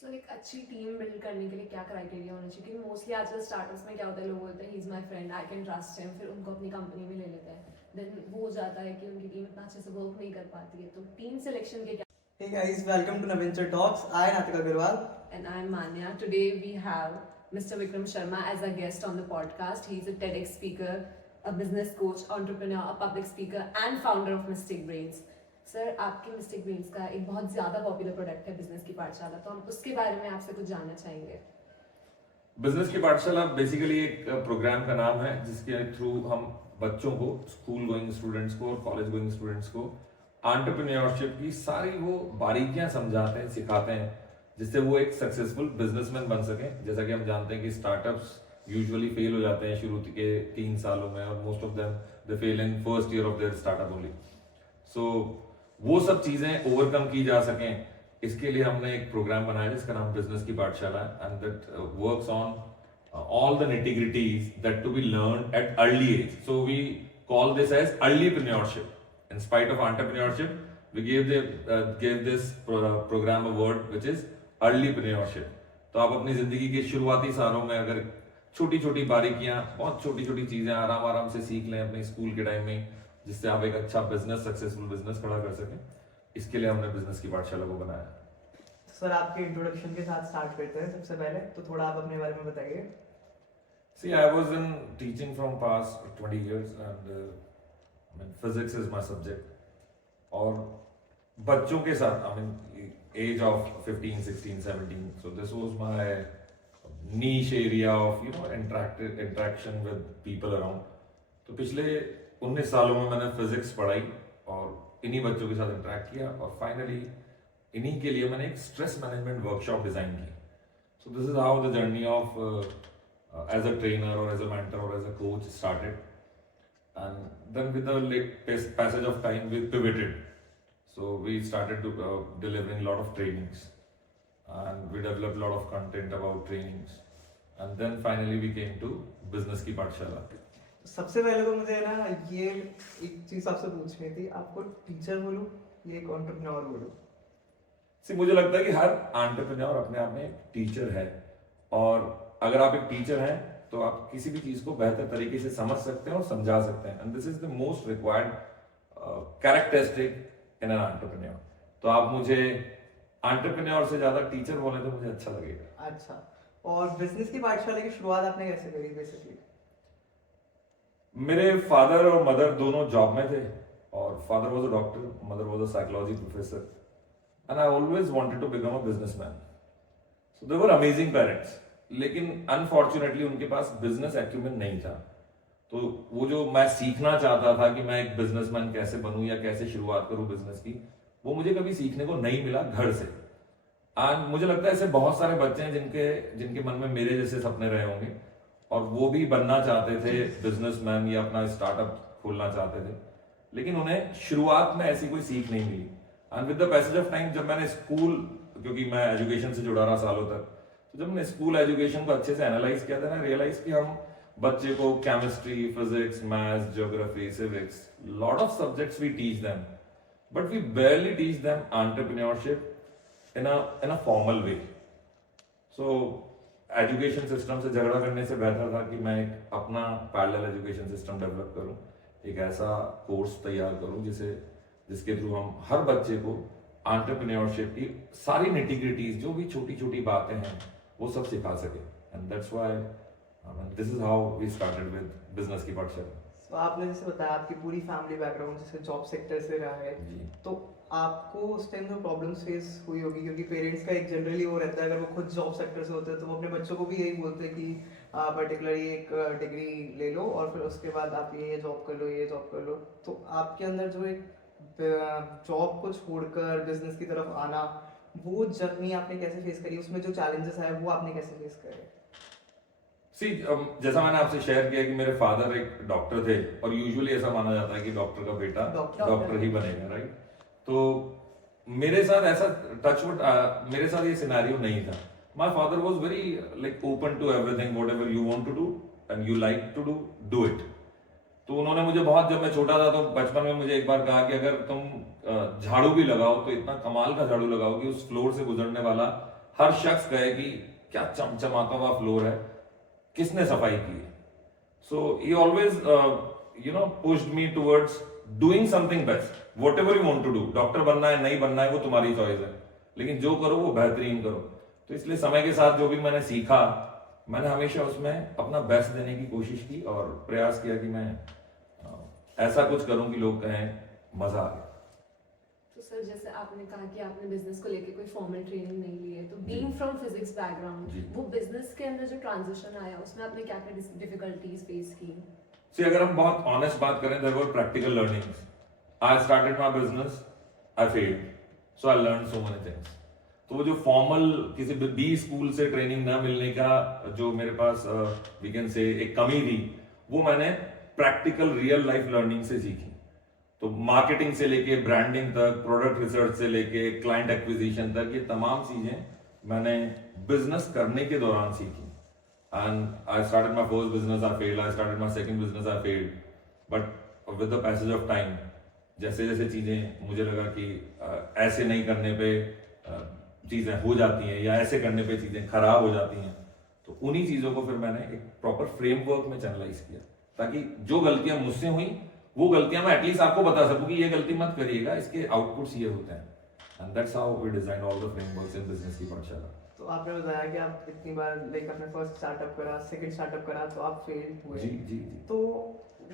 सो एक अच्छी team build करने के लिए क्या क्राइटेरिया होना चाहिए? क्योंकि मोस्टली आजकल स्टार्टअप्स में क्या होता है, लोग बोलते हैं he is my friend, I can trust him, फिर उनको अपनी कंपनी में ले लेते हैं। देन वो हो जाता है कि उनकी टीम इतना अच्छे से वर्क नहीं कर पाती है। तो टीम सिलेक्शन के क्या? Hey guys, welcome to Naventure Talks. I am Natika Agarwal. And I'm Manya. Today we have Mr. Vikram Sharma as a guest on the podcast. He's a TEDx speaker, a business coach, entrepreneur, a public speaker, and founder of Mystic Brains. Sir, आपके mistake brains का एक बहुत ज़्यादा popular product है business की पाठशाला, तो हम उसके बारे में आपसे कुछ जानना चाहेंगे। बिजनेस की पाठशाला बेसिकली एक प्रोग्राम का नाम है जिसके थ्रू हम बच्चों को, स्कूल गोइंग स्टूडेंट्स को और कॉलेज गोइंग स्टूडेंट्स को एंटरप्रेन्योरशिप की सारी वो बारीकियां समझाते हैं, सिखाते हैं, जिससे वो एक सक्सेसफुल बिजनेसमैन बन सके। जैसा कि हम जानते हैं कि स्टार्टअप्स यूजुअली फेल हो जाते हैं शुरू के 3 सालों में, और most of them they fail in first year of their startup only. So वो सब चीजें ओवरकम की जा सकें, इसके लिए हमने एक प्रोग्राम बनाया जिसका नाम बिजनेस की पाठशाला है, and that works on all the nitty-gritties that to be learned at early age. So we call this as earlypreneurship. In spite of entrepreneurship, we gave this program a word which is earlypreneurship. तो आप अपनी जिंदगी के शुरुआती सालों में अगर छोटी छोटी बारीकियां, बहुत छोटी छोटी चीजें आराम आराम से सीख लें अपने स्कूल के टाइम में, जिससे आप एक अच्छा बिजनेस, सक्सेसफुल बिजनेस खड़ा कर सकें, इसके लिए हमने बिजनेस की पाठशाला को बनाया। सर, आपके इंट्रोडक्शन के साथ स्टार्ट करते हैं। सबसे पहले तो थोड़ा आप अपने बारे में बताइए। See, I was in teaching from past 20 years and I mean, physics is my subject. और बच्चों के साथ, I mean, age of 15, 16, 17. So this was my niche area of, interaction with people around. तो पिछले 19 सालों में मैंने फिजिक्स पढ़ाई और इन्हीं बच्चों के साथ इंटरेक्ट किया, और फाइनली इन्हीं के लिए मैंने एक स्ट्रेस मैनेजमेंट वर्कशॉप डिजाइन की। So this is how the journey of as a trainer or as a mentor or as a coach started, and then with the passage of time we pivoted. So we started delivering a lot of trainings, and we developed a lot of content about trainings, and then finally we came to business की पाठशाला। सबसे पहले तो मुझे ना ये एक चीज आपसे पूछनी थी, आपको टीचर बोलूं या एक एंटरप्रेन्योर बोलूं? मुझे लगता है कि हर एंटरप्रेन्योर अपने आप में एक टीचर है, और अगर आप एक टीचर हैं तो आप किसी भी चीज को बेहतर तरीके से समझ सकते हैं और समझा सकते हैं, and this is the most required characteristic in an entrepreneur. तो आप मुझे एंटरप्रेन्योर से ज्यादा टीचर बोले तो मुझे अच्छा लगेगा। अच्छा, और बिजनेस की पाठशाला की शुरुआत आपने कैसे करी बेसिकली? मेरे फादर और मदर दोनों जॉब में थे, और father was a doctor, mother was a psychology professor, and I always wanted to become a businessman. So they were amazing parents, लेकिन अनफॉर्चुनेटली उनके पास बिजनेस एक्यूमेंट नहीं था। तो वो जो मैं सीखना चाहता था कि मैं एक बिजनेसमैन कैसे बनूं या कैसे शुरुआत करूं बिजनेस की, वो मुझे कभी सीखने को नहीं मिला घर से। एंड मुझे लगता है ऐसे बहुत सारे बच्चे हैं जिनके मन में मेरे जैसे सपने रहे होंगे, और वो भी बनना चाहते थे बिजनेसमैन या अपना स्टार्टअप खोलना चाहते थे, लेकिन उन्हें शुरुआत में ऐसी कोई सीख नहीं मिली। And with the passage of time, जब मैंने स्कूल, क्योंकि मैं एजुकेशन से जुड़ा रहा सालों तक, तो जब मैंने स्कूल एजुकेशन को अच्छे से एनालाइज किया था ना, रियलाइज कि हम बच्चे को chemistry, physics, maths, geography, civics, lot of subjects we teach them, but we barely teach them entrepreneurship in a formal way. So education system से झगड़ा करने से बेहतर था कि मैं एक अपना पैरेलल एजुकेशन सिस्टम डेवलप करूं, एक ऐसा कोर्स तैयार करूं जिसके थ्रू हम हर बच्चे को एंटरप्रेन्योरशिप की सारी निटिग्रिटीज, जो भी छोटी छोटी बातें हैं, वो सब सिखा सके। And that's why this is how we started with business की पाठशाला। तो आपने जैसे बताया आपकी पूरी फैमिली बैकग्राउंड जैसे जॉब सेक्टर से रहा है, तो आपको उस टाइम जो प्रॉब्लम्स फेस हुई होगी, क्योंकि पेरेंट्स का एक जनरली वो रहता है, अगर वो खुद जॉब सेक्टर से होते हैं तो वो अपने बच्चों को भी यही बोलते हैं कि पर्टिकुलरली एक डिग्री ले लो और फिर उसके बाद आप ये जॉब कर लो, ये जॉब कर लो। तो आपके अंदर जो एक जॉब को छोड़कर बिजनेस की तरफ आना, वो जर्नी आपने कैसे फेस करी? उसमें जो चैलेंजेस आए वो आपने कैसे फेस करे? जैसा मैंने आपसे शेयर किया कि मेरे फादर एक डॉक्टर थे, और यूजुअली ऐसा माना जाता है कि डॉक्टर का बेटा डॉक्टर ही बनेगा, राइट? तो मेरे साथ ऐसा टचवुड मेरे साथ ये सिनेरियो नहीं था। My father was very like open to everything, whatever you want to do and you like to do it. तो उन्होंने मुझे बहुत, जब मैं छोटा था तो बचपन में मुझे एक बार कहा कि अगर तुम झाड़ू भी लगाओ तो इतना कमाल का झाड़ू लगाओ कि उस फ्लोर से गुजरने वाला हर शख्स कहे कि क्या चमचमाता हुआ फ्लोर है, किसने सफाई की है. So he always, pushed me towards doing something best. Whatever you want to do. Doctor बनना है, नहीं बनना है, वो तुम्हारी चॉइस है. लेकिन जो करो वो बेहतरीन करो. तो इसलिए समय के साथ जो भी मैंने सीखा, मैंने हमेशा उसमें अपना बेस्ट देने की कोशिश की और प्रयास किया कि मैं ऐसा कुछ करूं कि लोग कहें मजा आ गया. तो सर जैसे आपने कहा कि आपने बिजनेस को लेके कोई फॉर्मल ट्रेनिंग नहीं ली है, तो बीइंग फ्रॉम फिजिक्स जी. बैकग्राउंड वो बिजनेस के अंदर जो ट्रांजिशन आया उसमें आपने क्या क्या डिफिकल्टीज फेस की? See, अगर हम बहुत ऑनेस्ट बात करें, there were practical learnings. I started my business, I failed, so I learned so many things. तो वो जो फॉर्मल किसी बी स्कूल से ट्रेनिंग ना मिलने का जो मेरे पास वी कैन से एक कमी थी, वो मैंने प्रैक्टिकल रियल लाइफ लर्निंग से सीखी. तो मार्केटिंग से लेके ब्रांडिंग तक, प्रोडक्ट रिसर्च से लेके क्लाइंट एक्विजिशन तक, ये तमाम चीजें मैंने बिजनेस करने के दौरान सीखी. And I started my first business, I failed. I started my second business, I failed. But with the passage of time, जैसे जैसे चीजें मुझे लगा कि ऐसे नहीं करने पे चीजें हो जाती हैं या ऐसे करने पे चीजें खराब हो जाती हैं, तो उन्हीं चीजों को फिर मैंने एक प्रॉपर फ्रेमवर्क में चैनलाइज किया, ताकि जो गलतियां मुझसे हुई वो गलतियां मैं एटलीस्ट आपको बता सकूं कि ये गलती मत करिएगा, इसके आउटपुट्स ये होते हैं. And that's how we design all the frameworks in business की पाठशाला. तो आपने बताया कि आप इतनी बार लाइक आपने फर्स्ट स्टार्टअप करा, सेकंड स्टार्टअप करा, तो आप फेल हुए. जी जी जी. तो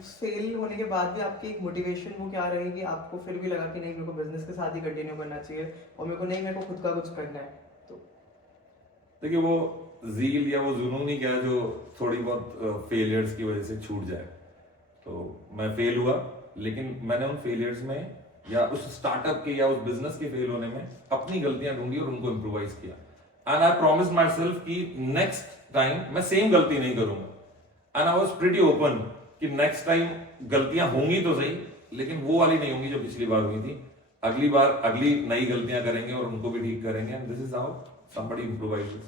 उस फेल होने के बाद भी आपकी एक मोटिवेशन वो क्या रही कि आपको फिर भी लगा कि नहीं मेरे को बिजनेस के साथ ही कंटिन्यू करना चाहिए और मेरे को खुद का कुछ करना है? तो देखिए, वो जील या वो जुनून ही क्या जो थोड़ी बहुत फेलियर्स की वजह से छूट जाए. तो मैं फेल हुआ, लेकिन मैंने उन फेलियर्स में या उस स्टार्टअप के या उस बिजनेस के फेल होने में अपनी गलतियां ढूंढी और उनको इम्प्रोवाइज किया. And I promise my self कि नेक्स्ट टाइम मैं सेम गलती नहीं करूंगा. And I was pretty open कि नेक्स्ट टाइम गलतियां होंगी तो सही, लेकिन वो वाली नहीं होंगी जो पिछली बार हुई थी. अगली बार अगली नई गलतियां करेंगे और उनको भी ठीक करेंगे. And this is how somebody improvises.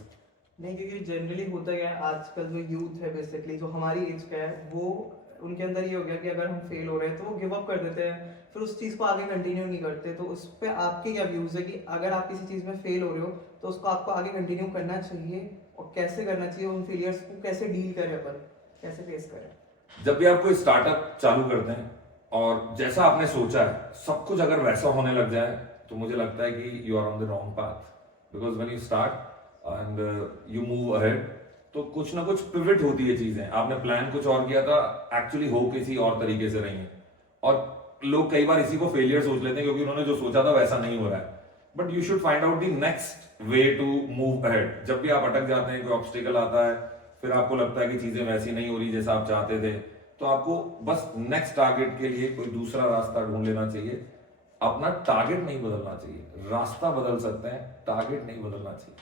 नहीं, क्योंकि जनरली होता क्या है आजकल जो यूथ है बेसिकली जो हमारी एज का है, वो उनके अंदर ये हो गया कि अगर हम फेल हो रहे हैं तो वो गिव अप कर देते हैं, फिर उस चीज़ को आगे कंटिन्यू नहीं करते. तो उस पर आपके क्या व्यूज़ है कि अगर आप किसी चीज़ में फेल हो रहे हो तो उसको आपको आगे कंटिन्यू करना चाहिए और कैसे करना चाहिए, उन फेलियर्स को कैसे डील करें, अपन कैसे फेस करें? जब भी आप कोई स्टार्टअप चालू करते हैं और जैसा आपने सोचा है सब कुछ अगर वैसा होने लग जाए, तो मुझे लगता है कि you are on the wrong path. Because when you start and you move ahead, तो कुछ ना कुछ पिवट होती है चीजें. आपने प्लान कुछ और किया था, एक्चुअली हो किसी और तरीके से रही है. और लोग कई बार इसी को फेलियर सोच लेते हैं क्योंकि उन्होंने जो सोचा था वैसा नहीं हो रहा है. But you should find out the next way to move ahead. जब भी आप अटक जाते हैं, कोई ऑब्स्टिकल आता है, फिर आपको लगता है कि चीजें वैसी नहीं हो रही जैसा आप चाहते थे, तो आपको बस नेक्स्ट टारगेट के लिए कोई दूसरा रास्ता ढूंढ लेना चाहिए. अपना टारगेट नहीं बदलना चाहिए. रास्ता बदल सकते हैं, टारगेट नहीं बदलना चाहिए.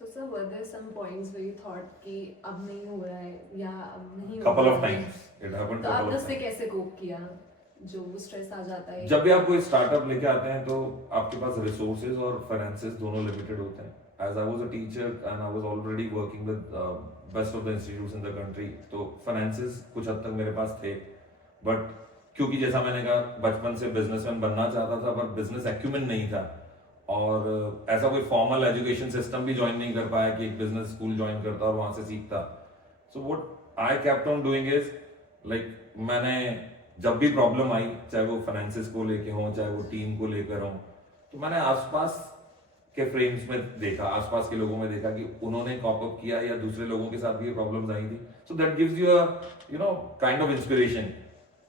तो sir were there some points where you thought कि अब नहीं हो रहा है या अब नहीं हो कपल रहा ऑफ है, टाइम्स इट हैपेंड. तो आपने उससे कैसे कोप किया जो वो स्ट्रेस आ जाता है? जब भी आप कोई स्टार्टअप लेके आते हैं तो आपके पास रिसोर्सेज और फाइनेंसेस दोनों लिमिटेड होते हैं. As I was a teacher and I was already working with best of the institutes in the country, तो फाइनेंसेस कुछ हद तक मेरे पास थे. बट क्योंकि जैसा मैंने कहा, बचपन से बिजनेसमैन बनना चाहता था, पर बिजनेस एक्यूमेंट नहीं था और ऐसा कोई फॉर्मल एजुकेशन सिस्टम भी ज्वाइन नहीं कर पाया कि एक बिजनेस स्कूल ज्वाइन करता और वहां से सीखता. So what I kept on doing is like, मैंने जब भी प्रॉब्लम आई, चाहे वो फाइनेंसेस को लेके हो, चाहे वो टीम को लेकर हो, तो मैंने आसपास के फ्रेम्स में देखा, आसपास के लोगों में देखा कि उन्होंने कॉप अप किया या दूसरे लोगों के साथ भी ये प्रॉब्लम्स आई थी. So that gives you a kind of inspiration.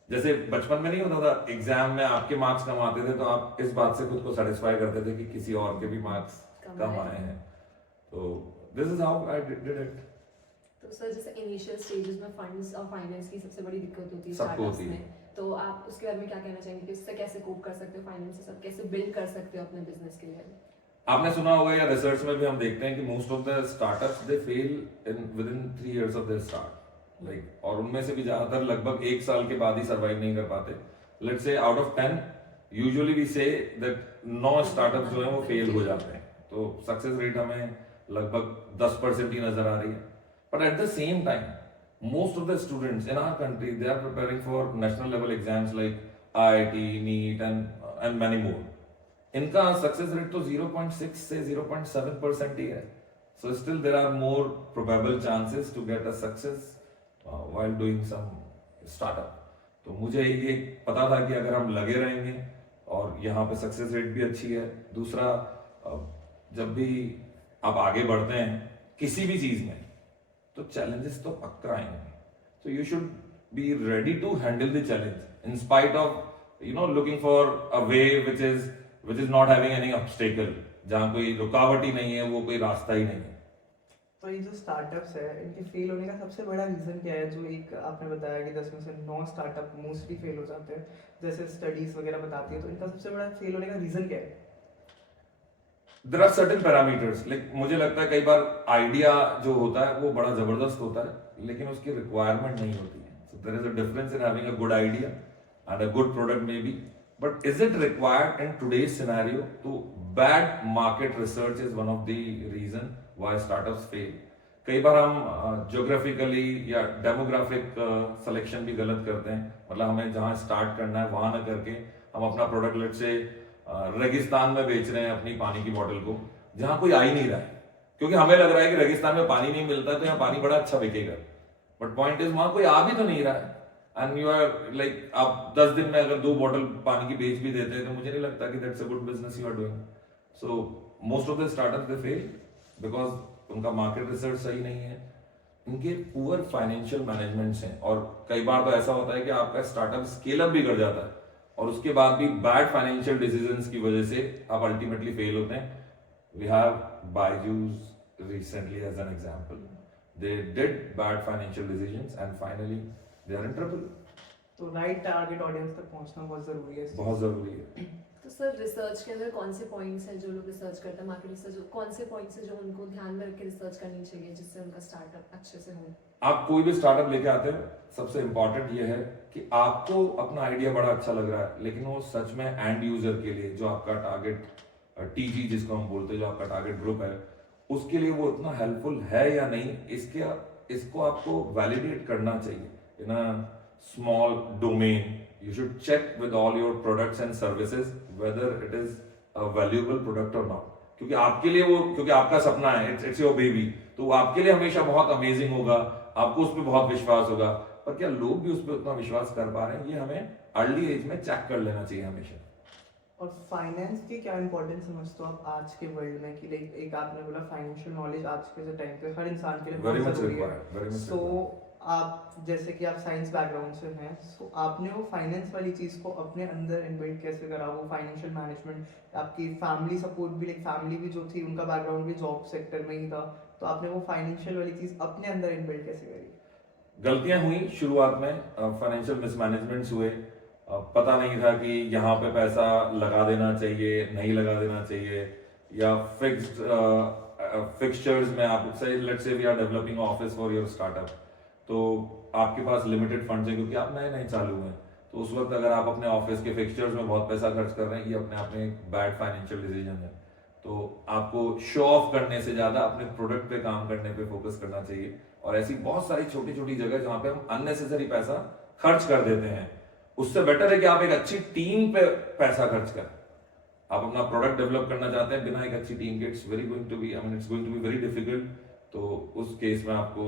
जैसे बचपन में नहीं होता था, एग्जाम में आपके मार्क्स कम आते थे तो आप इस बात से खुद को सेटिस्फाई करते थे कि किसी और के भी मार्क्स कम आए हैं. तो this is how I did it. तो सर जैसे इनिशियल स्टेजेस में फंड्स और फाइनेंस की सबसे बड़ी दिक्कत होती है सबको स्टार्टअप्स होती है. में, तो आप उसके बारे में क्या कहना चाहेंगे कि उससे कैसे कोप कर सकते हो, फाइनेंस से सब कैसे बिल्ड कर सकते हो अपने बिजनेस के लिए? आपने सुना होगा या रिसर्च में भी हम देखते हैं कि most of the startups they fail in with in 3 years of their start. Like, और उनमें से भी ज्यादातर लगभग 1 साल के बाद ही सर्वाइव नहीं कर पाते. Let's say out of 10 usually we say that 9 startups जो हैं वो फेल हो जाते हैं. तो सक्सेस रेट हमें लगभग 10% ही नजर आ रही है. But at the same time most of the students in our country, they are preparing for national level exams like IIT, NEET and many more. इनका सक्सेस रेट तो 0.6 से 0.7% ही है. So still there are more probable chances to get a success while doing some startup. तो मुझे ये पता था कि अगर हम लगे रहेंगे और यहाँ पे सक्सेस रेट भी अच्छी है. दूसरा, जब भी आप आगे बढ़ते हैं किसी भी चीज में, तो चैलेंजेस तो पक्का आएंगे. So you should be ready to handle the challenge in spite of looking for a way which is not having any obstacle. जहाँ कोई रुकावट ही नहीं है, वो कोई रास्ता ही नहीं है. तो ये जो स्टार्टअप्स है, इनके फेल होने का सबसे बड़ा रीज़न क्या है? जो एक आपने बताया कि 10 में से 9 स्टार्टअप मोस्टली फेल हो जाते हैं, जैसे स्टडीज वगैरह बताती है, तो इनका सबसे बड़ा फेल होने का रीज़न क्या है? There are certain parameters. मुझे लगता है कई बार आइडिया जो होता है वो बड़ा जबरदस्त होता है, लेकिन उसकी रिक्वायरमेंट नहीं होती है. So there is a difference in having a good idea and a good product maybe, but is it required in today's scenario? तो bad market research is one of the reason why startups fail. कई बार हम geographically या demographic selection भी गलत करते हैं. मतलब हमें जहाँ स्टार्ट करना है वहां ना करके हम अपना प्रोडक्ट लेट से रेगिस्तान में बेच रहे हैं अपनी पानी की बोतल को, जहां कोई आ ही नहीं रहा है, क्योंकि हमें लग रहा है कि रेगिस्तान में पानी नहीं मिलता तो यहाँ पानी बड़ा अच्छा बिकेगा. बट पॉइंट इज वहां कोई आ भी तो नहीं रहा है. एंड यू आर लाइक, आप 10 दिन में अगर 2 बॉटल पानी की बेच भी देते हैं तो मुझे नहीं लगता कि that's a good business you are doing. So most of the startups they fail because उनका मार्केट रिसर्च सही नहीं है, इनके पुअर फाइनेंशियल मैनेजमेंट्स हैं. और कई बार तो ऐसा होता है कि आपका स्टार्टअप स्केल अप भी कर जाता है और उसके बाद भी बैड फाइनेंशियल डिसीजंस की वजह से आप अल्टीमेटली फेल होते हैं. We have Byju's recently as an example. They did bad financial decisions and finally they are in trouble. तो राइट टारगेट ऑडियंस तक पहुंचना बहुत ज़रूरी है. बहुत जरूरी है. तो सर रिसर्च के अंदर कौन से पॉइंट्स हैं जो लोग रिसर्च करते हैं, मार्केट रिसर्च, कौन से पॉइंट्स हैं जो उनको ध्यान में रख के रिसर्च करनी चाहिए जिससे उनका स्टार्टअप अच्छे से हो? आप कोई भी स्टार्टअप लेके आते हैं, सबसे इंपॉर्टेंट ये है कि आपको अपना आइडिया बड़ा अच्छा लग रहा है, लेकिन वो सच में एंड यूजर के लिए, जो आपका टारगेट टीजी जिसको हम बोलते हैं, जो आपका टारगेट ग्रुप है, उसके लिए वो इतना हेल्पफुल है या नहीं, इसको आपको वैलिडेट करना चाहिए in a small domain. You should check with all your products and services whether it is a valuable product or not. क्योंकि आपके लिए वो, क्योंकि आपका सपना है, it's your baby, तो वो आपके लिए हमेशा बहुत अमेजिंग होगा, आपको उस पर बहुत विश्वास होगा. पर क्या लोग भी उस पर उतना विश्वास कर पा रहे हैं, ये हमें अर्ली एज में चेक कर लेना चाहिए हमेशा. और फाइनेंस की क्या इंपॉर्टेंस समझते हो आप आज के वर्ल्ड में? कि लाइक एक आपने बोला फाइनेंशियल नॉलेज आज के टाइम पे हर इंसान के लिए Very बहुत much जरूरी है. required, very much सो required. आप जैसे कि आप साइंस बैकग्राउंड से हैं, सो आपने वो फाइनेंस वाली चीज़ को अपने अंदर इनबिल्ड कैसे करा? वो फाइनेंशियल मैनेजमेंट, आपकी फैमिली सपोर्ट भी, लाइक फैमिली भी जो थी उनका बैकग्राउंड भी जॉब सेक्टर में ही था, तो आपने वो फाइनेंशियल वाली चीज़ अपने अंदर इनबिल्ड कैसे करी? गलतियां हुई शुरुआत में, फाइनेंशियल मिसमैनेजमेंट्स हुए. पता नहीं था कि यहाँ पे पैसा लगा देना चाहिए, नहीं लगा देना चाहिए, या फिक्सचर्स में आप से, let's say we are developing office for your startup, तो आपके पास लिमिटेड फंड्स हैं क्योंकि आप नए नए चालू हैं. तो उस वक्त अगर आप अपने ऑफिस के फिक्सचर्स में बहुत पैसा खर्च कर रहे हैं, ये अपने आप में एक बैड फाइनेंशियल डिसीजन है. तो आपको शो ऑफ करने से ज्यादा अपने प्रोडक्ट पे काम करने पे फोकस करना चाहिए. और ऐसी बहुत सारी छोटी छोटी जगह जहाँ पे हम अननेसेसरी पैसा खर्च कर देते हैं, उससे बेटर है कि आप एक अच्छी टीम पे पैसा खर्च करें. आप अपना प्रोडक्ट डेवलप करना चाहते हैं बिना एक अच्छी टीम के, it's going to be very difficult. तो उस केस में आपको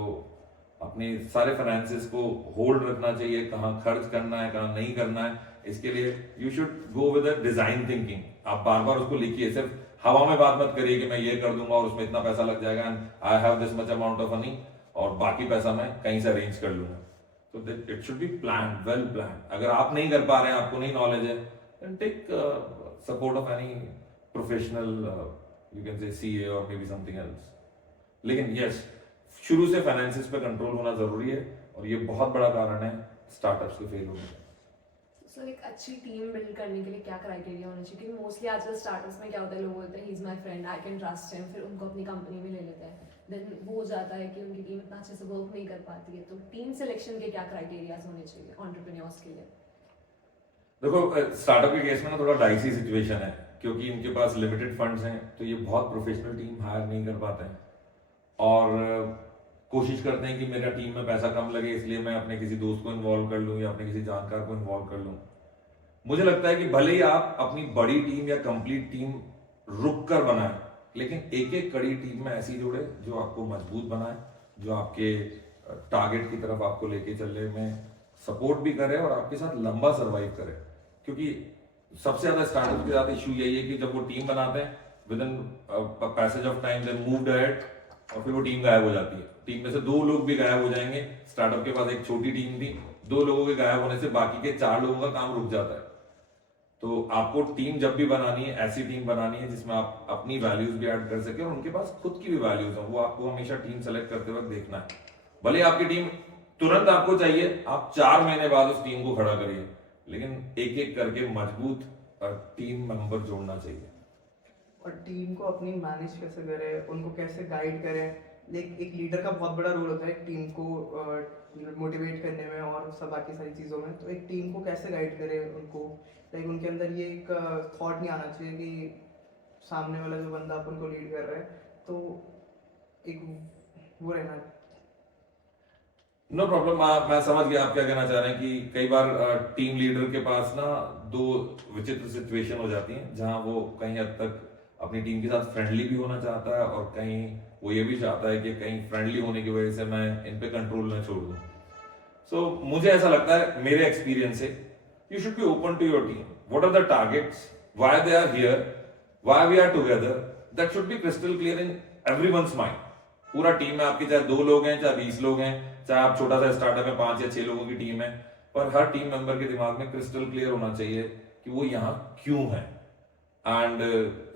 अपने सारे फाइनेंसेस को होल्ड रखना चाहिए, कहाँ खर्च करना है कहाँ नहीं करना है. इसके लिए you should go with a design thinking. आप बार बार उसको लिखिए, सिर्फ हवा में बात मत करिए कि मैं ये कर दूंगा और उसमें इतना पैसा लग जाएगा and I have this much amount of money और बाकी पैसा मैं कहीं से अरेंज कर लूंगा. तो it should be plan, well plan. अगर आप नहीं कर पा रहे हैं, आपको नहीं नॉलेज है, then take support of any professional, you can say CA और मे बी समथिंग एल्स. लेकिन यस, शुरू से फाइनेंसेस पे कंट्रोल होना जरूरी है और ये बहुत बड़ा कारण है स्टार्टअप्स के फेल होने का. सर एक अच्छी टीम बिल्ड करने के लिए क्या क्राइटेरिया होना चाहिए? क्योंकि मोस्टली आजकल स्टार्टअप्स में क्या होता है, लोग बोलते हैं he is my friend, I can trust him, फिर उनको अपनी कंपनी में ले लेते हैं. देन वो हो जाता है कि उनकी टीम इतना अच्छे से वर्क नहीं कर पाती है. तो टीम सिलेक्शन के क्या क्राइटेरियाज होने चाहिए एंटरप्रेन्योर्स के लिए? देखो, स्टार्टअप के केस में ना थोड़ा डाइसी सिचुएशन है, क्योंकि इनके पास लिमिटेड फंड्स हैं, तो ये बहुत प्रोफेशनल टीम हायर नहीं कर पाते हैं और कोशिश करते हैं कि मेरा टीम में पैसा कम लगे, इसलिए मैं अपने किसी दोस्त को इन्वॉल्व कर लूँ या अपने किसी जानकार को इन्वॉल्व कर लूँ. मुझे लगता है कि भले ही आप अपनी बड़ी टीम या कंप्लीट टीम रुक कर बनाए, लेकिन एक एक कड़ी टीम में ऐसी जोड़े जो आपको मजबूत बनाए, जो आपके टारगेट की तरफ आपको लेके चलने में सपोर्ट भी करे और आपके साथ लंबा सरवाइव करे। क्योंकि सबसे ज्यादा स्टार्टअप के साथ इशू यही है कि जब वो टीम बनाते हैं, with in passage of time they moved ahead और फिर वो टीम गायब हो जाती है। टीम में से 2 लोग भी गायब हो जाएंगे। स्टार्टअप के पास एक छोटी टीम थी, 2 लोगों के गायब होने से बाकी के 4 लोगों का काम रुक जाता है। तो आपको टीम जब भी बनानी है, ऐसी टीम बनानी है जिसमें आप अपनी वैल्यूज भी ऐड कर सके और उनके पास खुद की भी वैल्यूज हो। वो आपको हमेशा टीम सेलेक्ट करते वक्त देखना है। भले आपकी टीम तुरंत आपको चाहिए, आप 4 महीने बाद उस टीम को खड़ा करिए, लेकिन एक एक करके मजबूत टीम मेंबर जोड़ना चाहिए। और टीम को अपनी मैनेज कैसे करें, उनको कैसे गाइड करें। लाइक एक लीडर का बहुत बड़ा रोल होता है टीम को मोटिवेट करने में और सब बाकी सारी चीज़ों में। तो एक टीम को कैसे गाइड करें उनको, लाइक उनके अंदर ये एक थॉट नहीं आना चाहिए कि सामने वाला जो बंदा अपन को लीड कर रहा है, तो एक वो रहना। नो प्रॉब्लम, मैं समझ गया आप क्या कहना चाह रहे हैं कि कई बार टीम लीडर के पास ना 2 विचित्र सिचुएशन हो जाती हैं, जहां वो कहीं हद तक अपनी टीम के साथ फ्रेंडली भी होना चाहता है और कहीं वो ये भी चाहता है कि कहीं फ्रेंडली होने की वजह से मैं इन पे कंट्रोल ना छोड़ दूं। सो मुझे ऐसा लगता है, मेरे एक्सपीरियंस से, you should be open to your team. What are the targets, why they are here, why we are together, that should be crystal clear in everyone's mind. पूरा टीम में आपके चाहे 2 लोग हैं, चाहे 20 लोग हैं, चाहे आप छोटा सा स्टार्टअप में 5 या 6 लोगों की टीम है, पर हर टीम मेंबर के दिमाग में क्रिस्टल क्लियर होना चाहिए कि वो यहाँ क्यों है। एंड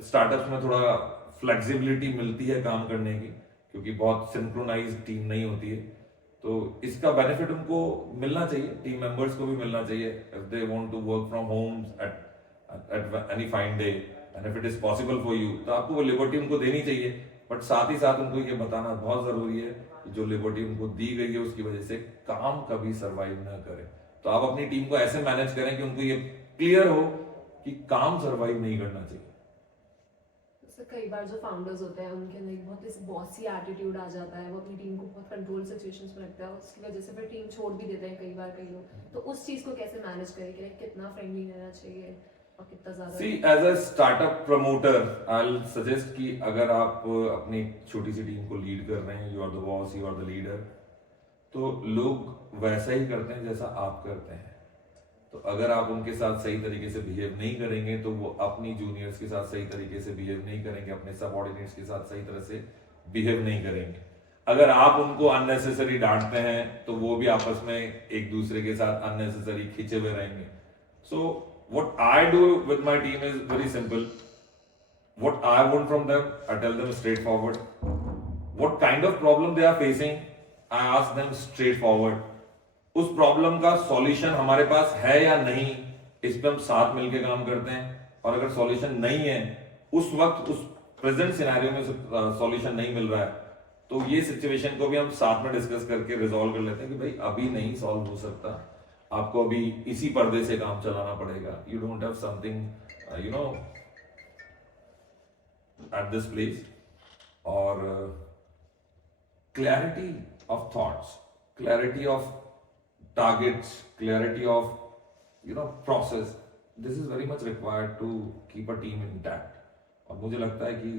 स्टार्टअप्स में थोड़ा फ्लेक्सिबिलिटी मिलती है काम करने की, क्योंकि बहुत सिंक्रोनाइज टीम नहीं होती है। तो इसका बेनिफिट उनको मिलना चाहिए, टीम मेंबर्स को भी मिलना चाहिए। If they want to work from home at any fine day and if it is possible for you, तो आपको वो लिबर्टी उनको देनी चाहिए। बट साथ ही साथ उनको ये बताना बहुत जरूरी है कि जो लिबर्टी उनको दी गई है उसकी वजह से काम कभी सरवाइव ना करे। तो आप अपनी टीम को ऐसे मैनेज करें कि उनको ये क्लियर हो कि काम सरवाइव नहीं करना चाहिए। तो कई बार जो फाउंडर्स होते हैं उनके अंदर बहुत इस बॉसी एटीट्यूड आ जाता है, वो अपनी टीम को बहुत कंट्रोल सिचुएशंस में रखता है, उसकी वजह से फिर टीम छोड़ भी देते हैं कई बार कई लोग। तो उस चीज को कैसे मैनेज करें कि कितना फ्रेंडली रहना चाहिए और कितना ज्यादा। See, as a startup promoter, I'll suggest कि अगर आप अपनी छोटी सी टीम को लीड कर रहे हैं, you are the boss, you are the leader, तो लोग वैसा ही करते हैं जैसा आप करते हैं। तो अगर आप उनके साथ सही तरीके से बिहेव नहीं करेंगे तो वो अपनी जूनियर्स के साथ सही तरीके से बिहेव नहीं करेंगे, अपने सबऑर्डिनेट्स के साथ सही तरह से बिहेव नहीं करेंगे। अगर आप उनको अननेसेसरी डांटते हैं तो वो भी आपस में एक दूसरे के साथ अननेसेसरी खिंचे हुए रहेंगे। सो what I do with my team is very simple. What I want from them, I tell them straightforward. What kind of problem they are facing, I ask them straightforward. उस प्रॉब्लम का solution हमारे पास है या नहीं, इस पे हम साथ मिलके काम करते हैं। और अगर सॉल्यूशन नहीं है, उस वक्त उस प्रेजेंट सिनेरियो में सॉल्यूशन नहीं मिल रहा है, तो ये सिचुएशन को भी हम साथ में डिस्कस करके रिजॉल्व कर लेते हैं कि भाई अभी नहीं सॉल्व हो सकता, आपको अभी इसी पर्दे से काम चलाना पड़ेगा। You don't have something you know at this place. और clarity of thoughts, clarity of targets, clarity of process, this is very much required to keep a team intact. और मुझे लगता है कि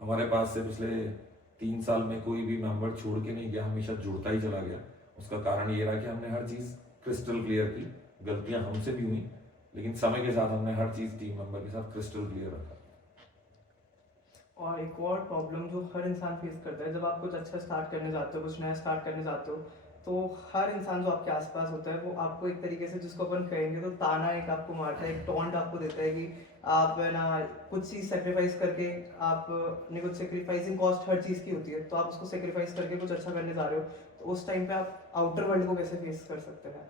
हमारे पास से पिछले 3 साल में कोई भी मेंबर छोड़ के नहीं गया, हमेशा जुड़ता ही चला गया। उसका कारण ये रहा कि हमने हर चीज क्रिस्टल क्लियर की। गलतियां हमसे भी हुई, लेकिन समय के साथ हमने हर चीज टीम मेंबर के साथ क्रिस्टल क्लियर रखा। और एक और प्रॉब्लम जो हर इंसान फेस करता है, जब आप कुछ अच्छा स्टार्ट करने जाते हो, कुछ नया स्टार्ट करने जाते हो, तो हर इंसान जो आपके आसपास होता है वो आपको एक तरीके से, जिसको अपन कहेंगे तो ताना एक आपको मारता है, एक टॉन्ट आपको देता है कि आप है ना कुछ चीज़ सेक्रीफाइस करके, आपने कुछ सेक्रीफाइसिंग कॉस्ट हर चीज़ की होती है, तो आप उसको सेक्रीफाइस करके कुछ अच्छा करने जा रहे हो, तो उस टाइम पे आप आउटर वर्ल्ड को कैसे फेस कर सकते हैं?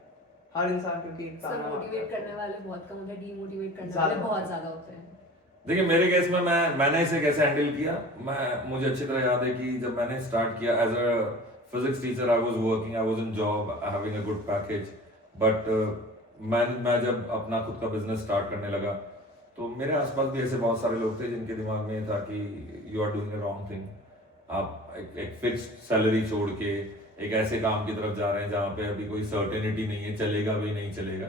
हर इंसान, क्योंकि एक ताना मोटिवेट करने वाले बहुत कम होते हैं, डीमोटिवेट करने वाले बहुत ज्यादा होते हैं। देखिए मेरे केस में मैंने इसे कैसे हैंडल किया, मुझे अच्छी तरह याद है कि जब मैंने स्टार्ट किया as a physics teacher, I was working, I was in job, having a good package, but मैं जब अपना खुद का बिजनेस स्टार्ट करने लगा तो मेरे आसपास भी ऐसे बहुत सारे लोग थे जिनके दिमाग में ये था कि you are doing a wrong thing. आप एक फिक्स्ड सैलरी छोड़ के एक ऐसे काम की तरफ जा रहे हैं जहाँ पे अभी कोई सर्टेनिटी नहीं है, चलेगा भी नहीं चलेगा।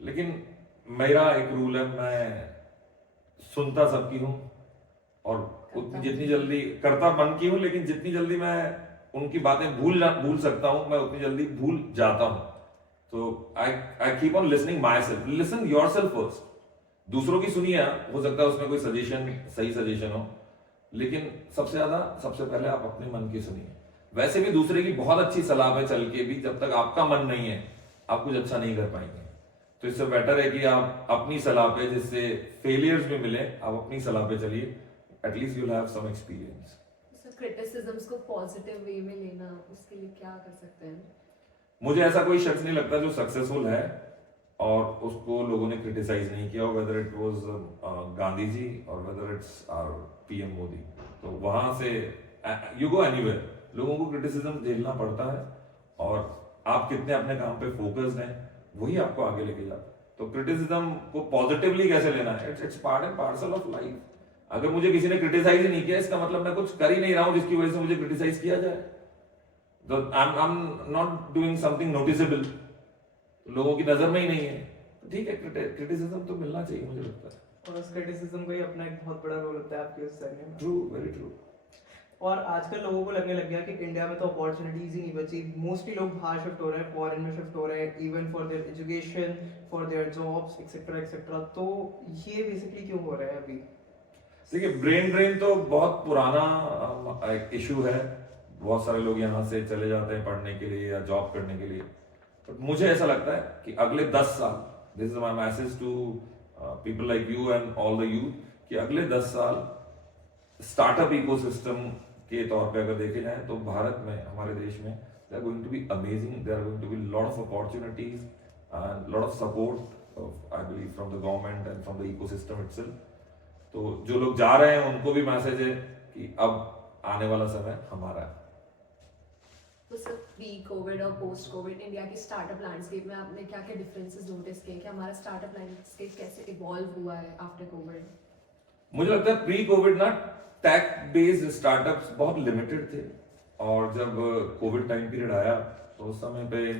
लेकिन मेरा एक रूल है, मैं सुनता सबकी हूँ और उतनी जितनी जल्दी करता मन की हूँ, लेकिन जितनी जल्दी मैं उनकी बातें भूल सकता हूँ, मैं उतनी जल्दी भूल जाता हूँ। तो I keep on listening my self, listen your self first. दूसरों की सुनिए, हो सकता है उसमें कोई सजेशन, सही सजेशन हो, लेकिन सबसे पहले आप अपने मन की सुनिए। वैसे भी दूसरे की बहुत अच्छी सलाह पे चल के भी जब तक आपका मन नहीं है, आप कुछ अच्छा नहीं कर पाएंगे। तो इससे बेटर है कि आप अपनी सलाह पे, जिससे फेलियर्स भी मिले, आप अपनी सलाह पे चलिए, at least you'll have some experience. Criticisms को पॉजिटिव वे में लेना, उसके लिए क्या कर सकते हैं? मुझे ऐसा कोई शख्स नहीं लगता जो सक्सेसफुल है और उसको लोगों ने क्रिटिसाइज नहीं किया, whether it was Gandhi ji और whether it's our PM Modi. तो वहां से यू गो एनीवेयर, लोगों को क्रिटिसिज्म झेलना पड़ता है और आप कितने अपने काम पे फोकस्ड हैं, वही आपको आगे लेके जाता है। तो क्रिटिसिज्म को पॉजिटिवली कैसे लेना है, it's part and parcel of life. अगर मुझे किसी ने क्रिटिसाइज ही नहीं किया, इसका मतलब मैं कुछ कर ही नहीं रहा हूं जिसकी वजह से मुझे क्रिटिसाइज किया जाए। तो I am not doing something noticeable, लोगों की नजर में ही नहीं है, तो ठीक है, क्रिटिसिज्म तो मिलना चाहिए, मुझे लगता है। और उस क्रिटिसिज्म का ही अपना एक बहुत बड़ा रोल होता है आपके उस करने में। True, very true. और आजकल लोगों को लगने लग गया कि इंडिया में तो अपॉर्चुनिटीज ही नहीं बची, मोस्टली लोग बाहर शिफ्ट हो रहे हैं, फॉरेन में शिफ्ट हो रहे हैं, even for their education, for their jobs etcetera etcetera. तो ये बेसिकली क्यों हो रहा है अभी? देखिए, ब्रेन ड्रेन तो बहुत पुराना एक इशू है। बहुत सारे लोग यहाँ से चले जाते हैं पढ़ने के लिए या जॉब करने के लिए, बट मुझे ऐसा लगता है कि अगले 10 साल, this is my message to people like you and all the youth, कि अगले 10 साल स्टार्टअप इकोसिस्टम के तौर पे अगर देखे जाए तो भारत में, हमारे देश में, they are going to be amazing, they are going to be lot of opportunities and lot of support, I believe, from the government and from the ecosystem itself. तो जो लोग जा रहे हैं उनको भी मैसेज है कि अब आने वाला समय हमारा है। तो सर, प्री कोविड और पोस्ट कोविड इंडिया की स्टार्टअप लैंडस्केप में आपने क्या क्या डिफरेंसेस नोटिस किए कि हमारा स्टार्टअप लैंडस्केप कैसे इवॉल्व हुआ है आफ्टर कोविड? मुझे लगता है प्री कोविड ना टेक बेस्ड स्टार्टअप्स बहुत लिमिटेड थे, और जब कोविड टाइम पीरियड आया तो उस समय पे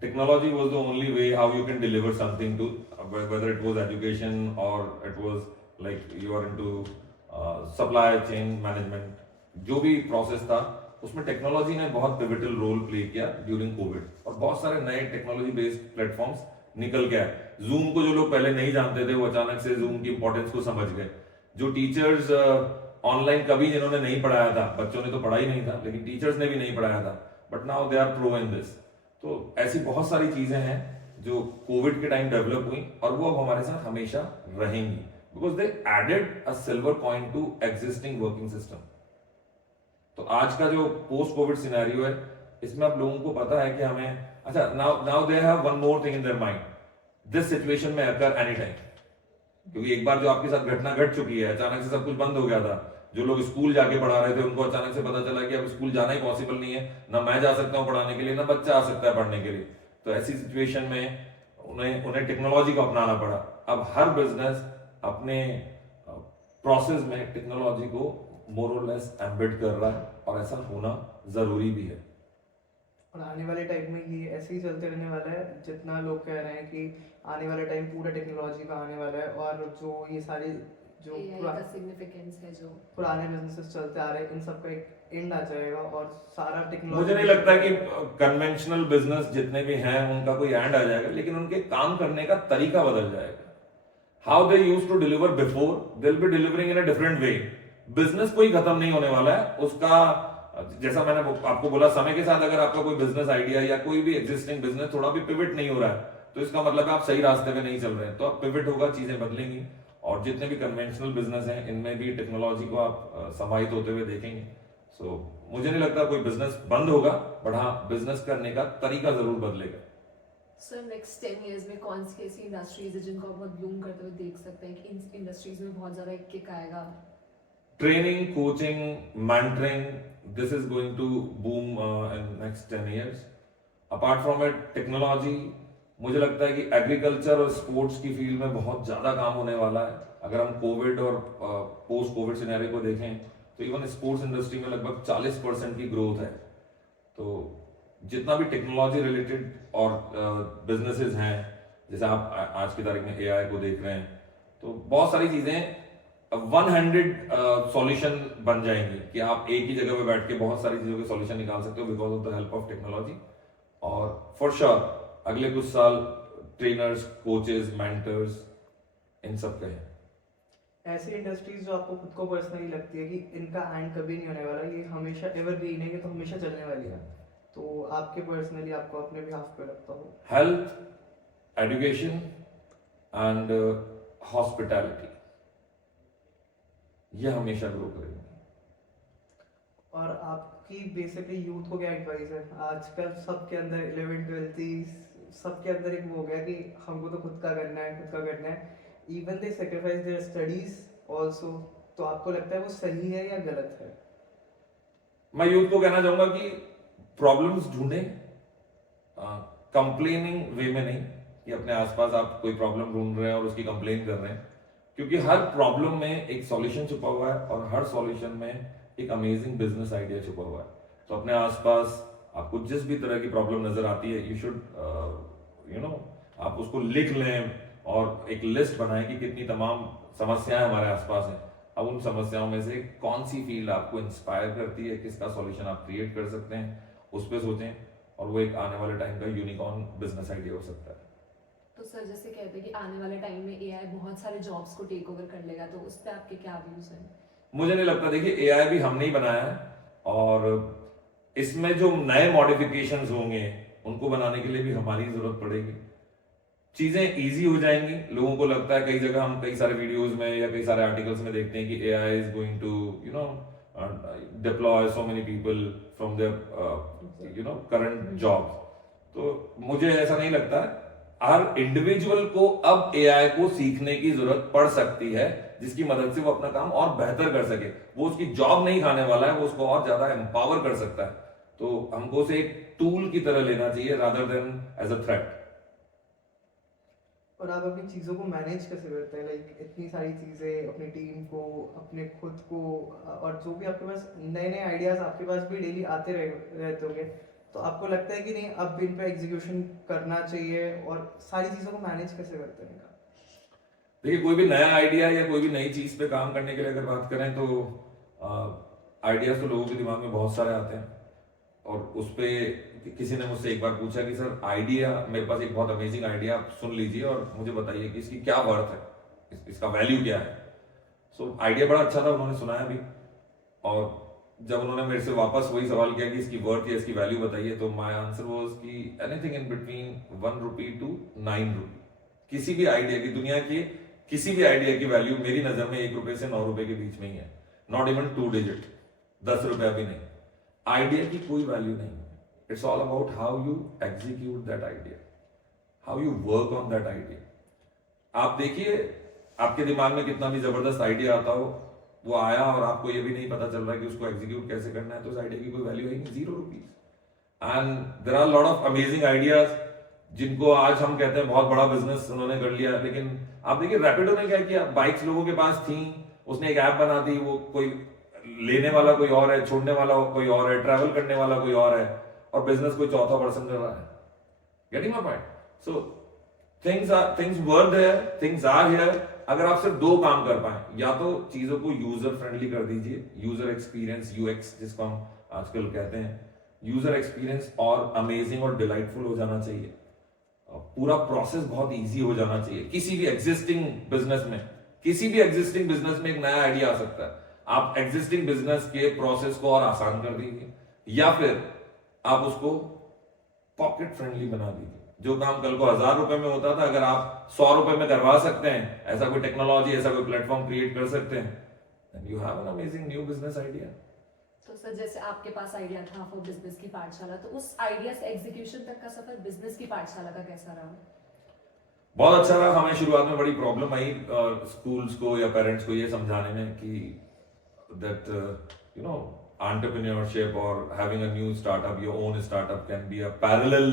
technology was the only way how you can deliver something to, whether it was education और it was like you are into supply chain management, जो भी प्रोसेस था उसमें टेक्नोलॉजी ने बहुत पिवटल रोल प्ले किया ड्यूरिंग कोविड, और बहुत सारे नए टेक्नोलॉजी बेस्ड प्लेटफॉर्म्स निकल के आए। जूम को जो लोग पहले नहीं जानते थे, वो अचानक से जूम की इंपॉर्टेंस को समझ गए। जो टीचर्स ऑनलाइन कभी जिन्होंने नहीं पढ़ाया था, बच्चों ने तो पढ़ा ही नहीं था, लेकिन टीचर्स ने भी नहीं पढ़ाया था, but now they are pro in this. तो ऐसी बहुत सारी चीजें हैं जो कोविड के टाइम डेवलप हुई, और वो अब हमारे साथ हमेशा रहेंगी, because they added a silver coin to existing working system. तो आज का जो पोस्ट कोविड सिनेरियो है, इसमें अब लोगों को पता है कि हमें, अच्छा, now they have one more thing in their mind, this situation में अकर एनी टाइम। क्योंकि एक बार जो आपके साथ घटना घट चुकी है, अचानक से सब कुछ बंद हो गया था, जो लोग स्कूल जाके पढ़ा रहे थे उनको अचानक से पता चला कि अब स्कूल जाना ही पॉसिबल नहीं है, ना मैं जा सकता हूँ पढ़ाने के लिए, ना बच्चा आ सकता है पढ़ने के लिए। तो ऐसी सिचुएशन में उन्हें टेक्नोलॉजी को अपनाना पड़ा। अब हर बिजनेस अपने प्रोसेस में टेक्नोलॉजी को मोर और लेस एम्बेड कर रहा है, और ऐसा होना जरूरी भी है। और आने वाले टाइम में ये ऐसे ही चलते रहने वाला है, जितना लोग कह रहे हैं कि आने वाला टाइम पूरा टेक्नोलॉजी का आने वाला है, और जो ये सारी जो सिग्निफिकेंस है, जो पुराने बिजनेसेस चलते आ रहे हैं, इन सब का एक एंड आ जाएगा और सारा टेक्नोलॉजी। मुझे नहीं लगता कि कन्वेंशनल बिजनेस जितने भी हैं उनका कोई एंड आ जाएगा, लेकिन उनके काम करने का तरीका बदल जाएगा। How they used to deliver before, they will be delivering in a different way. Business कोई खत्म नहीं होने वाला है उसका, जैसा मैंने आपको बोला, समय के साथ अगर आपका कोई बिजनेस आइडिया या कोई भी एग्जिस्टिंग बिजनेस थोड़ा भी पिवट नहीं हो रहा है, तो इसका मतलब है आप सही रास्ते पे नहीं चल रहे हैं। तो अब पिवट होगा, चीजें बदलेंगी, और जितने भी कन्वेंशनल बिजनेस हैं इनमें भी टेक्नोलॉजी को आप समाहित होते हुए देखेंगे। सो मुझे नहीं लगता कोई बिजनेस बंद होगा, बट हाँ, बिजनेस करने का तरीका जरूर बदलेगा। सर, नेक्स्ट 10 इयर्स में कौन सी ऐसी इंडस्ट्रीज है जिनको आप बहुत ब्लूम करते हुए देख सकते हैं कि इन इंडस्ट्रीज में बहुत ज्यादा एक किक आएगा? Training, coaching, mentoring, this is going to boom in next 10 years. Apart from it, technology, मुझे लगता है कि एग्रीकल्चर और स्पोर्ट्स की फील्ड में बहुत ज्यादा काम होने वाला है। अगर हम कोविड और पोस्ट कोविड सिनेरियो को देखें तो इवन स्पोर्ट्स इंडस्ट्री में लगभग 40% की ग्रोथ है। तो जितना भी टेक्नोलॉजी रिलेटेड और बिजनेसेस हैं, जैसे आप आज की तारीख में एआई को देख रहे हैं, तो बहुत सारी चीजें 100 सॉल्यूशन बन जाएंगी कि आप एक ही जगह पे बैठ के बहुत सारी चीजों के सॉल्यूशन निकाल सकते हो because of the help of technology. और फॉर श्योर अगले कुछ साल ट्रेनर्स, कोचेस, मेंटर्स इन सब के हैं। ऐसी इंडस्ट्रीज जो आपको खुद को पर्सनली लगती है कि इनका एंड कभी नहीं होने वाला, ये हमेशा एवरग्रीन है, ये तो हमेशा चलने वाली है, तो आपके पर्सनली आपको अपने भी हाथ पे लगता हो? हेल्थ, एजुकेशन एंड हॉस्पिटैलिटी, ये हमेशा ग्रो करेंगे। और आपकी बेसिकली यूथ को क्या एडवाइस है? आजकल सबके अंदर 11th-12th सबके अंदर एक वो हो गया कि हमको तो खुद का करना है, खुद का करना है, even they sacrifice their studies also, तो आपको लगता है वो सही है या गलत है? मैं यूथ को कहना चाहूंगा कि प्रॉब्लम्स ढूंढें, कंप्लेनिंग वे में नहीं कि अपने आसपास आप कोई प्रॉब्लम ढूंढ रहे हैं और उसकी कंप्लेन कर रहे हैं, क्योंकि हर प्रॉब्लम में एक सॉल्यूशन छुपा हुआ है और हर सॉल्यूशन में एक अमेजिंग बिजनेस आइडिया छुपा हुआ है। तो अपने आसपास आपको जिस भी तरह की प्रॉब्लम नजर आती है, यू शुड आप उसको लिख लें और एक लिस्ट बनाएं कि कितनी तमाम समस्याएं हमारे आसपास हैं। अब उन समस्याओं में से कौन सी फील्ड आपको इंस्पायर करती है, किसका सॉल्यूशन आप क्रिएट कर सकते हैं, उस पर सोचें, और वो एक आने वाले टाइम का यूनिकॉर्न बिजनेस आइडिया हो सकता है। तो सर जैसे कहते हैं कि आने वाले टाइम में एआई बहुत सारे जॉब्स को टेक ओवर कर लेगा, तो उस पर आपके क्या व्यूज हैं? मुझे नहीं लगता, देखिए एआई भी हमने ही बनाया है और इसमें जो नए मॉडिफिकेशंस होंगे उनको बनाने के लिए भी हमारी जरूरत पड़ेगी। चीजें इजी हो जाएंगी। लोगों को लगता है, कई जगह हम कई सारे वीडियोस में या कई सारे आर्टिकल्स में देखते हैं कि AI is going to deploy so many people from their current job. तो मुझे ऐसा नहीं लगता। हर इंडिविजुअल को अब एआई को सीखने की जरूरत पड़ सकती है, जिसकी मदद से वो अपना काम और बेहतर कर सके। वो उसकी जॉब नहीं खाने वाला है, वो उसको और ज्यादा एम्पावर कर सकता है। तो हमको उसे एक टूल की तरह लेना चाहिए rather than as a threat. और आप अपनी चीज़ों को मैनेज कैसे करते हैं? लाइक इतनी सारी चीज़ें, अपनी टीम को, अपने खुद को, और जो भी आपके पास नए नए आइडियाज आपके पास भी डेली आते रहते होंगे, तो आपको लगता है कि नहीं अब इन पे एग्जीक्यूशन करना चाहिए, और सारी चीज़ों को मैनेज कैसे करते हैं? देखिए, कोई भी नया आइडिया या कोई भी नई चीज पे काम करने के लिए अगर बात करें तो आइडियाज तो लोगों के दिमाग में बहुत सारे आते हैं। और उस पे किसी ने मुझसे एक बार पूछा कि सर आइडिया, मेरे पास एक बहुत अमेजिंग आइडिया, आप सुन लीजिए और मुझे बताइए कि इसकी क्या वर्थ है, इसका वैल्यू क्या है। सो आइडिया बड़ा अच्छा था, उन्होंने सुनाया भी, और जब उन्होंने मेरे से वापस वही सवाल किया कि इसकी वर्थ या इसकी वैल्यू बताइए, तो माय आंसर वाज कि anything in between 1 rupee to 9 rupee. किसी भी आइडिया की, दुनिया की किसी भी आइडिया की वैल्यू मेरी नजर में 1 रुपए से 9 रुपए के बीच में ही है। नॉट इवन 2 डिजिट, 10 रुपया भी नहीं। आइडिया की कोई वैल्यू नहीं है। It's all about how you execute that idea, how you work on that idea. आप देखिए, आपके दिमाग में कितना भी जबरदस्त आइडिया आता हो, वो आया और आपको ये भी नहीं पता चल रहा है कि उसको एग्जीक्यूट कैसे करना है, तो उस आइडिया की कोई वैल्यू है नहीं, 0 rupees. And there are lot of amazing ideas जिनको आज हम कहते हैं बहुत बड़ा बिजनेस उन्होंने कर लिया। लेकिन आप देखिए, रैपिडो ने क्या किया, बाइक्स लोगों के पास थी, उसने एक ऐप बना दी, वो कोई लेने वाला कोई और है, छोड़ने वाला कोई और है, ट्रैवल करने वाला कोई और है, और बिजनेस कोई चौथा पर्सन कर रहा है। Getting my point? So things were there, things are here. अगर आप सिर्फ 2 काम कर पाए, या तो चीजों को यूजर फ्रेंडली कर दीजिए, यूजर एक्सपीरियंस, यूएक्स जिसको हम आजकल कहते हैं, यूजर एक्सपीरियंस और अमेजिंग और डिलाइटफुल हो जाना चाहिए। पूरा प्रोसेस बहुत इजी हो जाना चाहिए। किसी भी एग्जिस्टिंग बिजनेस में एक नया आइडिया आ सकता है। आप एग्जिस्टिंग बिजनेस के प्रोसेस को और आसान कर दीजिए, या फिर आप उसको पॉकेट फ्रेंडली बना दीजिए। जो काम कल को 1000 रुपए में होता था, अगर आप 100 रुपए में करवा सकते हैं, ऐसा कोई टेक्नोलॉजी, ऐसा कोई प्लेटफॉर्म क्रिएट कर सकते हैं, then you have an amazing new business idea। तो सर जैसे आपके पास आइडिया था फॉर बिजनेस की पाठशाला, तो उस आइडिया से एग्जीक्यूशन तक का सफर बिजनेस की पाठशाला का कैसा रहा? बहुत अच्छा रहा। हमें शुरुआत में बड़ी प्रॉब्लम आई स्कूल्स को या पेरेंट्स को ये समझाने में कि that entrepreneurship or having a new startup, your own startup can be a parallel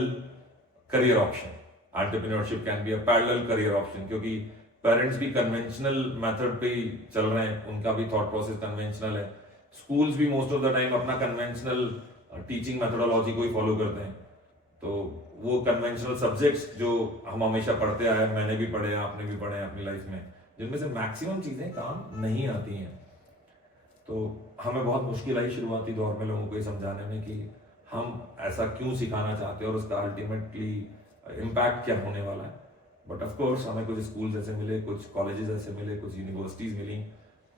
career option. Entrepreneurship can be a parallel career option, क्योंकि पेरेंट्स भी कन्वेंशनल मेथड पे ही चल रहे हैं, उनका भी थॉट प्रोसेस कन्वेंशनल है। स्कूल्स भी मोस्ट ऑफ द टाइम अपना कन्वेंशनल टीचिंग मेथोडोलॉजी को ही फॉलो करते हैं। तो वो कन्वेंशनल सब्जेक्ट्स जो हम हमेशा पढ़ते आए, मैंने भी पढ़े, आपने भी पढ़े अपनी लाइफ में, जिनमें से मैक्सिमम चीजें काम नहीं आती हैं। तो हमें बहुत मुश्किल आई शुरुआती दौर में लोगों को ये समझाने में कि हम ऐसा क्यों सिखाना चाहते हैं और उसका अल्टीमेटली इम्पैक्ट क्या होने वाला है। बट ऑफ कोर्स हमें कुछ स्कूल ऐसे मिले, कुछ कॉलेजेस ऐसे मिले, कुछ यूनिवर्सिटीज मिली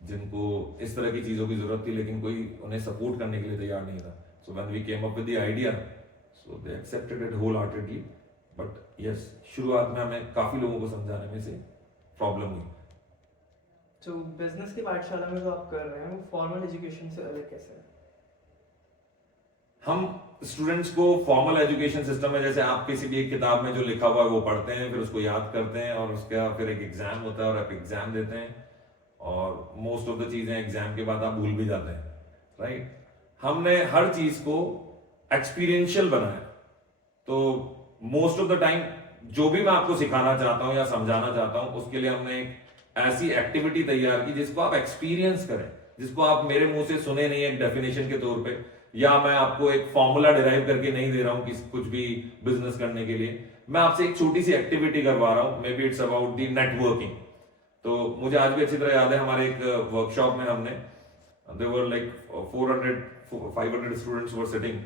जिनको इस तरह की चीज़ों की जरूरत थी, लेकिन कोई उन्हें सपोर्ट करने के लिए तैयार नहीं था। So when we came up with the idea, so they accepted it wholeheartedly. But yes, शुरुआत में हमें काफ़ी लोगों को समझाने में से प्रॉब्लम हुई। तो बिजनेस की पाठशाला में जो आप कर रहे हैं वो फॉर्मल एजुकेशन से अलग कैसे है? हम स्टूडेंट्स को फॉर्मल एजुकेशन सिस्टम में, जैसे आप किसी भी एक किताब में जो लिखा हुआ है वो पढ़ते हैं, फिर उसको याद करते हैं और उसका फिर एक एग्जाम होता है और आप एग्जाम देते हैं और मोस्ट ऑफ द चीजें एग्जाम के बाद आप भूल भी जाते हैं, राइट। हमने हर चीज को एक्सपीरियंशियल बनाया। तो मोस्ट ऑफ द टाइम जो भी मैं आपको सिखाना चाहता हूं या समझाना चाहता हूं, उसके लिए हमने एक ऐसी एक्टिविटी तैयार की जिसको आप एक्सपीरियंस करें, जिसको आप मेरे मुंह से सुने नहीं एक डेफिनेशन के तौर पे, या मैं आपको एक फॉर्मूला डिराइव करके नहीं दे रहा हूं कि कुछ भी बिजनेस करने के लिए। मैं आपसे एक छोटी सी एक्टिविटी करवा रहा हूं, may be it's about the networking. तो मुझे आज भी अच्छी तरह याद है, हमारे एक वर्कशॉप में हमने, there were like 500 students were sitting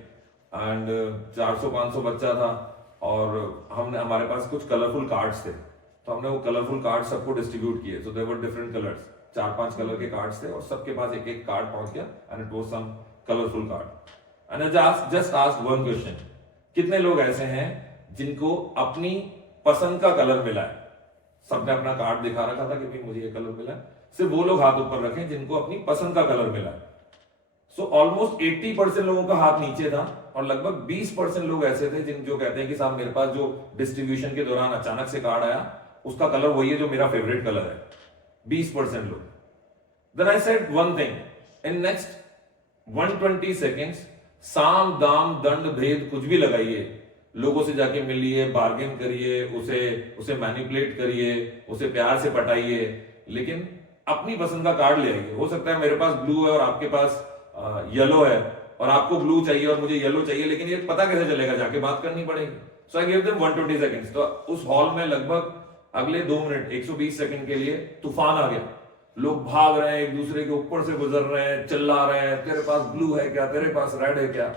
and 400-500 बच्चा था और हमारे पास कुछ कलरफुल कार्ड्स थे। तो हमने वो कलरफुल कार्ड सबको डिस्ट्रीब्यूट किए। So there were different colours, 4-5 colour के कार्ड्स थे और सबके पास एक एक कार्ड पहुंच गया and it was some colourful card. And I just asked one question, कितने लोग ऐसे हैं जिनको अपनी पसंद का कलर मिला है? सबने अपना कार्ड दिखा रखा था कि भाई मुझे ये कलर मिला है। सिर्फ वो लोग हाथ ऊपर रखें जिनको अपनी पसंद का कलर मिला है। सो ऑलमोस्ट 80% लोगों का हाथ नीचे था और लगभग 20% लोग ऐसे थे जिन जो कहते हैं कि साहब मेरे पास जो डिस्ट्रीब्यूशन के दौरान अचानक से कार्ड आया उसका कलर वही है जो मेरा फेवरेट कलर है। 20% लोग। Then I said one thing, in next 120 seconds साम दाम दंड भेद कुछ भी लगाइए, लोगों से जाके मिलिए, बार्गेन करिए, उसे मैनिपुलेट करिए, उसे प्यार से पटाइए, लेकिन अपनी पसंद का कार्ड ले आइए। हो सकता है मेरे पास ब्लू है और आपके पास येलो है और आपको ब्लू चाहिए और मुझे येलो चाहिए, लेकिन ये पता कैसे चलेगा? जाके बात करनी पड़ेगी। सो आई गिव देम 120 सेकेंड्स। तो उस हॉल में लगभग अगले 2 मिनट 120 सेकंड के लिए तूफान आ गया। लोग भाग रहे हैं, एक दूसरे के ऊपर से गुजर रहे हैं, चिल्ला रहे हैं, तेरे पास ब्लू है क्या, तेरे पास रेड है क्या।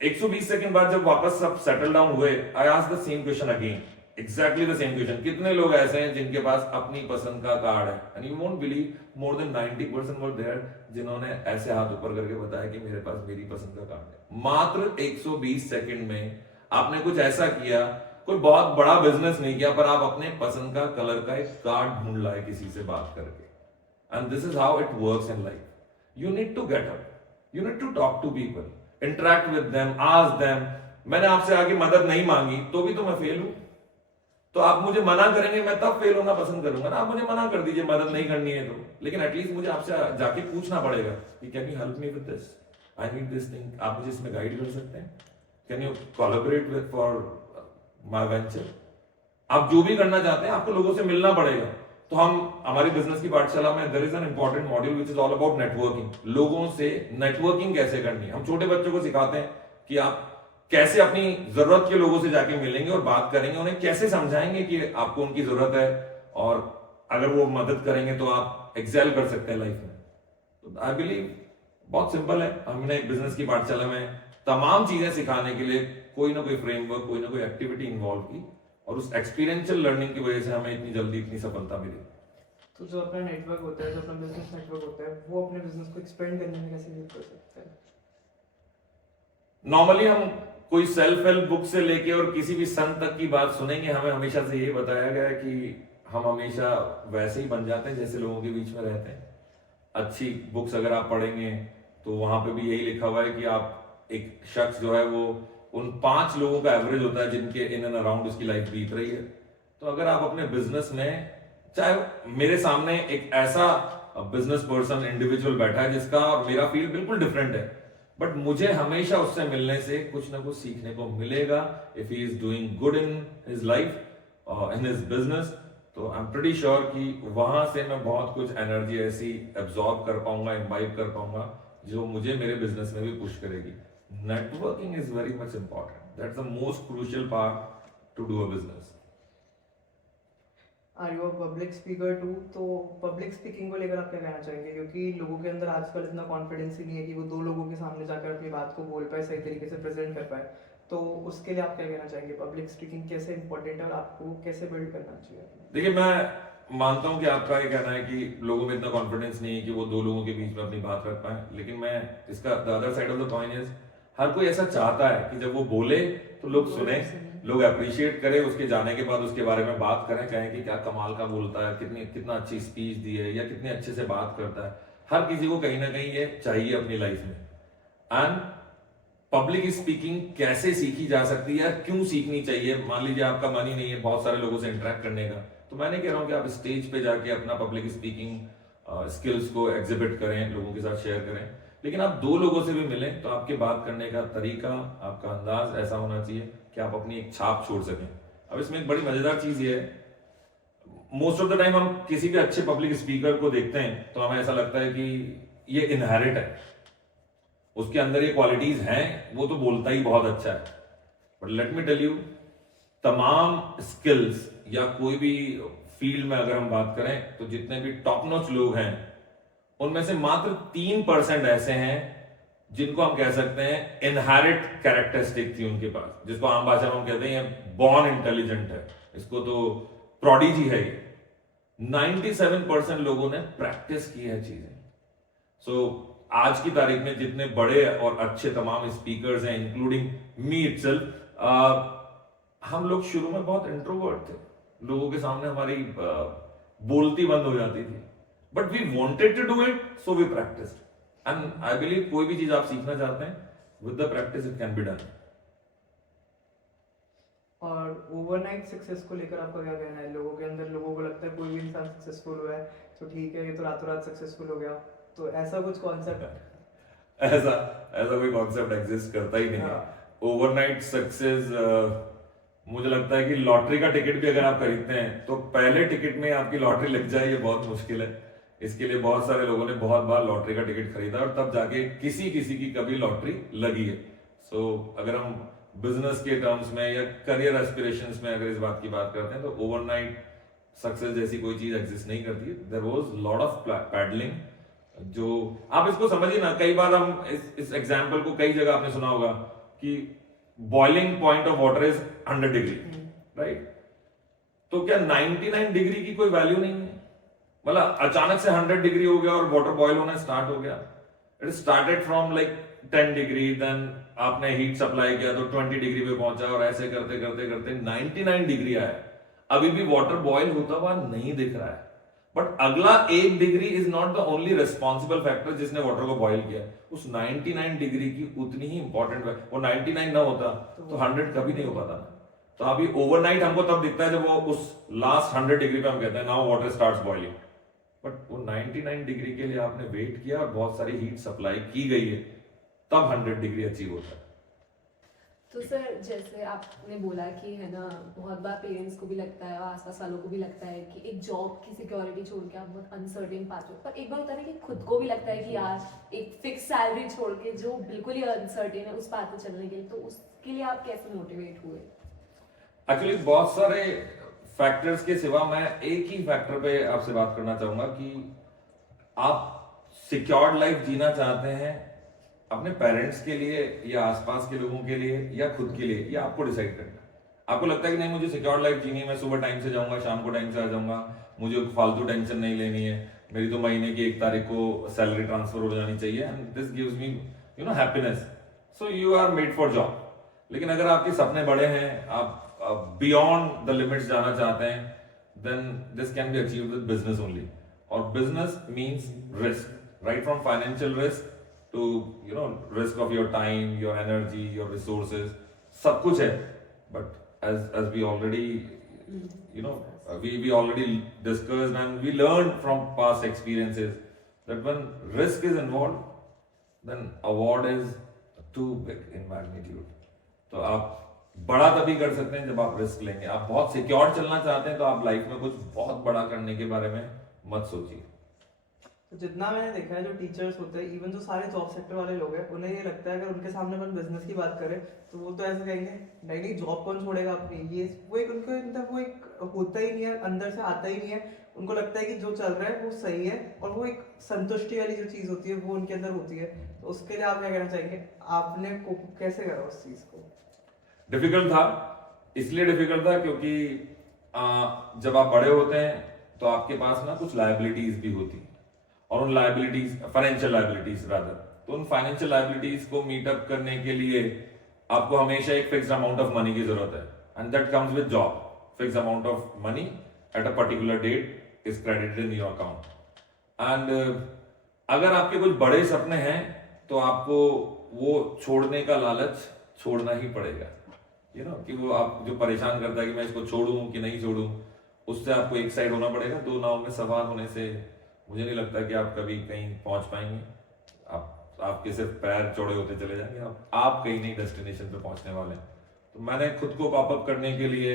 120 सेकंड बाद जब वापस सब सेटल डाउन हुए, I asked the same question again, exactly the same question, कितने लोग ऐसे हैं जिनके पास अपनी पसंद का कार्ड है? And you won't believe more than 90% were there जिन्होंने ऐसे हाथ ऊपर करके बताया कि मेरे पास मेरी पसंद का कार्ड है। मात्र 120 सेकंड में आपने कुछ ऐसा किया, कोई बहुत बड़ा बिजनेस नहीं किया, पर आप अपने पसंद का कलर का एक कार्ड ढूंढ लाए किसी से बात करके। And this is how it works in life. You need to get up, you need to talk to people, interact with them, ask them. मैंने आपसे आगे मदद नहीं मांगी तो भी तो मैं फेल हूं, तो आप मुझे मना करेंगे, मैं तब फेल होना पसंद करूंगा ना। आप मुझे मना कर दीजिए, मदद नहीं करनी है तो, लेकिन एटलीस्ट मुझे आपसे जाके पूछना पड़ेगा कि can you help me with this, I need this thing, आप मुझे इसमें गाइड कर सकते हैं? Can you collaborate with for my venture? आप जो भी करना चाहते हैं आपको लोगों से मिलना पड़ेगा। तो हमारी बिजनेस की पाठशाला में there is an important module which is all about networking. लोगों से नेटवर्किंग कैसे करनी है। हम छोटे बच्चों को सिखाते हैं कि आप कैसे अपनी जरूरत के लोगों से जाके मिलेंगे और बात करेंगे, उन्हें कैसे समझाएंगे कि आपको उनकी जरूरत है और अगर वो मदद करेंगे तो आप एक्सेल कर सकते हैं लाइफ में। तो आई बिलीव बहुत सिंपल है। हमने एक बिजनेस की पाठशाला में तमाम चीजें सिखाने के लिए कोई ना कोई फ्रेमवर्क, कोई ना कोई एक्टिविटी इन्वॉल्व की और उस एक्सपीरियंशियल लर्निंग की वजह से हमें इतनी जल्दी इतनी सफलता मिली। तो जो अपना नेटवर्क होता है, जो अपना बिजनेस नेटवर्क होता है, वो अपने बिजनेस को एक्सपेंड करने में कैसे हेल्प कर सकता है? नॉर्मली हम कोई सेल्फ हेल्प बुक से लेके और किसी भी संत तक की बात सुनेंगे, हमें हमेशा से ये बताया गया है कि हम हमेशा वैसे ही बन जाते हैं जैसे लोगों के बीच में रहते हैं। अच्छी बुक्स अगर आप पढ़ेंगे तो वहां पे भी यही लिखा हुआ है कि आप, एक शख्स जो है वो उन 5 लोगों का एवरेज होता है जिनके इन एंड अराउंड उसकी लाइफ बीत रही है। तो अगर आप अपने बिजनेस में, चाहे मेरे सामने एक ऐसा बिजनेस पर्सन, इंडिविजुअल बैठा है जिसका मेरा फील्ड बिल्कुल डिफरेंट है, बट मुझे हमेशा उससे मिलने से कुछ ना कुछ सीखने को मिलेगा। If he is doing good in his life, in his business, तो आई एम प्रीटी श्योर कि वहां से मैं बहुत कुछ एनर्जी ऐसी एब्जॉर्ब कर पाऊंगा, इम्बाइब कर पाऊंगा जो मुझे मेरे बिजनेस में भी पुश करेगी। networking is very much important. That's the most crucial part to do a business. Are you a public speaker too? तो पब्लिक स्पीकिंग को लेकर आप क्या कहना चाहेंगे? क्योंकि लोगों के अंदर आजकल इतना कॉन्फिडेंस ही नहीं है कि वो दो लोगों के सामने जाकर अपनी बात को बोल पाए, सही तरीके से प्रेजेंट कर पाए। तो उसके लिए आप क्या कहना चाहेंगे? पब्लिक स्पीकिंग कैसे इंपॉर्टेंट है और आपको कैसे बिल्ड करना चाहिए? देखिए, मैं मानता हूं कि आपका ये कहना है कि लोगों में इतना कॉन्फिडेंस नहीं है कि वो दो लोगों के बीच में अपनी बात रख पाए, लेकिन मैं इसका the other side of the coin is हर कोई ऐसा चाहता है कि जब वो बोले तो लोग सुने, लोग अप्रिशिएट करें, उसके जाने के बाद उसके बारे में बात करें, कहें कि क्या कमाल का बोलता है, कितना अच्छी स्पीच दी है या कितने अच्छे से बात करता है। हर किसी को कहीं ना कहीं ये चाहिए अपनी लाइफ में। एंड पब्लिक स्पीकिंग कैसे सीखी जा सकती है, क्यों सीखनी चाहिए? मान लीजिए आपका मन ही नहीं है बहुत सारे लोगों से इंटरेक्ट करने का, तो मैं नहीं कह रहा हूं कि आप स्टेज पे जाके अपना पब्लिक स्पीकिंग स्किल्स को एग्जिबिट करें, लोगों के साथ शेयर करें, लेकिन आप दो लोगों से भी मिलें तो आपके बात करने का तरीका, आपका अंदाज ऐसा होना चाहिए कि आप अपनी एक छाप छोड़ सकें। अब इसमें एक बड़ी मजेदार चीज ये है, मोस्ट ऑफ द टाइम हम किसी भी अच्छे पब्लिक स्पीकर को देखते हैं तो हमें ऐसा लगता है कि ये इनहेरिट है, उसके अंदर ये क्वालिटीज हैं, वो तो बोलता ही बहुत अच्छा है। But let me tell you, तमाम स्किल्स या कोई भी फील्ड में अगर हम बात करें तो जितने भी टॉप नॉच लोग हैं उनमें से मात्र 3% ऐसे हैं जिनको हम कह सकते हैं इनहेरिट कैरेक्टरिस्टिक थी उनके पास, जिसको आम भाषा में हम कहते हैं बॉर्न इंटेलिजेंट है, इसको तो प्रोडिजी है ये। 97% लोगों ने प्रैक्टिस की है चीजें। सो आज की तारीख में जितने बड़े और अच्छे तमाम स्पीकर्स हैं, इंक्लूडिंग मी इटसेल्फ, हम लोग शुरू में बहुत इंट्रोवर्ट थे, लोगों के सामने हमारी बोलती बंद हो जाती थी, but we wanted to do it, so we practised. And I believe कोई भी चीज आप सीखना चाहते हैं, with the practice it can be done. और ओवरनाइट सक्सेस को लेकर आपका क्या कहना है? लोगों के अंदर, लोगों को लगता है कोई भी इंसान सक्सेसफुल हुआ है तो ठीक है, ये तो रातों रात सक्सेसफुल हो गया, तो ऐसा कुछ कॉन्सेप्ट ऐसा कोई कॉन्सेप्ट एग्जिस्ट करता ही नहीं है। ओवरनाइट सक्सेस, मुझे लगता है कि लॉटरी का टिकट भी अगर आप खरीदते हैं तो पहले टिकट में आपकी लॉटरी लग जाए, ये बहुत मुश्किल है। इसके लिए बहुत सारे लोगों ने बहुत बार लॉटरी का टिकट खरीदा और तब जाके किसी किसी की कभी लॉटरी लगी है। सो अगर हम बिजनेस के टर्म्स में या करियर एस्पिरेशंस में अगर इस बात की बात करते हैं तो ओवरनाइट सक्सेस जैसी कोई चीज एग्जिस्ट नहीं करती है। There was lot of paddling, जो आप इसको समझिए ना, कई बार हम इस एग्जाम्पल को कई जगह आपने सुना होगा कि boiling point of water is 100 degree, right? तो क्या 99 डिग्री की कोई वैल्यू नहीं है? मतलब अचानक से 100 डिग्री हो गया और वाटर बॉयल होना स्टार्ट हो गया। It started from like 10 degree, then आपने हीट सप्लाई किया तो 20 डिग्री पे पहुंचा और ऐसे करते करते करते 99 डिग्री आया। अभी भी वाटर बॉयल होता हुआ नहीं दिख रहा है, बट अगला 1 degree is not the only responsible factor जिसने वाटर को बॉयल किया। उस 99 डिग्री की उतनी ही इंपॉर्टेंट है। वो 99 ना होता तो 100 कभी नहीं हो पाता ना। तो अभी ओवरनाइट हमको तब दिखता है जब वो उस लास्ट 100 डिग्री पे हम कहते हैं now water starts boiling, but वो 99 डिग्री के लिए आपने वेट किया और बहुत सारी हीट सप्लाई की गई है, तब 100 डिग्री अचीव होता है। तो सर, जैसे आपने बोला कि है ना, बहुत बार पेरेंट्स को भी लगता है और आसपास वालों को भी लगता है कि एक जॉब की सिक्योरिटी छोड़ के आप बहुत अनसर्टेन पाथ हो, पर एक बार होता है ना कि खुद को भी लगता है कि यार एक फिक्स सैलरी छोड़ के जो बिल्कुल ही अनसर्टेन है उस पाथ पे चलने के लिए, तो उसके लिए आप कैसे मोटिवेट हुए? एक्चुअली बहुत सारे फैक्टर्स के सिवा मैं एक ही फैक्टर पे आपसे बात करना चाहूंगा कि आप सिक्योर्ड लाइफ जीना चाहते हैं अपने पेरेंट्स के लिए या आसपास के लोगों के लिए या खुद के लिए, या आपको डिसाइड करना है। आपको लगता है कि नहीं मुझे सिक्योर्ड लाइफ जीनी है, मैं सुबह टाइम से जाऊंगा, शाम को टाइम से आ जाऊंगा, मुझे फालतू टेंशन नहीं लेनी है, मेरी तो महीने की 1 तारीख को सैलरी ट्रांसफर हो जानी चाहिए, and this gives me happiness, so you are made for job. लेकिन अगर आपके सपने बड़े हैं, आप बियॉन्ड द लिमिट्स जाना चाहते हैं, then this can be achieved with business only. और business means risk, right from financial risk to risk of your time, your energy, your resources, सब कुछ है। But as we already we already discussed and we learned from past experiences that when risk is involved, then award is too big in magnitude. तो आप बड़ा तभी कर सकते हैं जब आप रिस्क लेंगे। आप बहुत सिक्योर चलना चाहते हैं तो आप लाइफ में कुछ बहुत बड़ा करने के बारे में मत सोचिए। तो जितना मैंने देखा है जो टीचर्स होते हैं, इवन जो सारे जॉब सेक्टर वाले लोग हैं, उन्हें ये लगता है अगर उनके सामने अपन बिजनेस की बात करें तो वो तो ऐसे कहेंगे नहीं नहीं जॉब कौन छोड़ेगा अपनी, ये वो एक उनको मतलब वो एक होता ही नहीं है, अंदर से आता ही नहीं है। उनको लगता है कि जो चल रहा है वो सही है, और वो एक संतुष्टि वाली जो चीज़ होती है वो उनके अंदर होती है। तो उसके लिए आप क्या कहना चाहेंगे, आपने कैसे करा उस चीज़ को? डिफिकल्ट था, इसलिए डिफिकल्ट था क्योंकि जब आप बड़े होते हैं तो आपके पास ना कुछ लायबिलिटीज भी होती हैं, और उन लायबिलिटीज, फाइनेंशियल लायबिलिटीज रादर, तो उन फाइनेंशियल लायबिलिटीज को मीट अप करने के लिए आपको हमेशा एक फिक्स अमाउंट ऑफ मनी की जरूरत है, and that comes with job. Fix amount of money at a particular date is credited in your account, and अगर आपके कुछ बड़े सपने हैं तो आपको वो छोड़ने का लालच छोड़ना ही पड़ेगा। यू नो कि वो आप जो परेशान करता है कि मैं इसको छोड़ूं कि नहीं छोड़ूं, उससे आपको एक साइड होना पड़ेगा। दो नाव में सवार होने से मुझे नहीं लगता कि आप कभी कहीं पहुंच पाएंगे। आपके सिर्फ पैर चौड़े होते चले जाएंगे, आप कहीं नहीं डेस्टिनेशन पे पहुंचने वाले। तो मैंने खुद को पॉपअप करने के लिए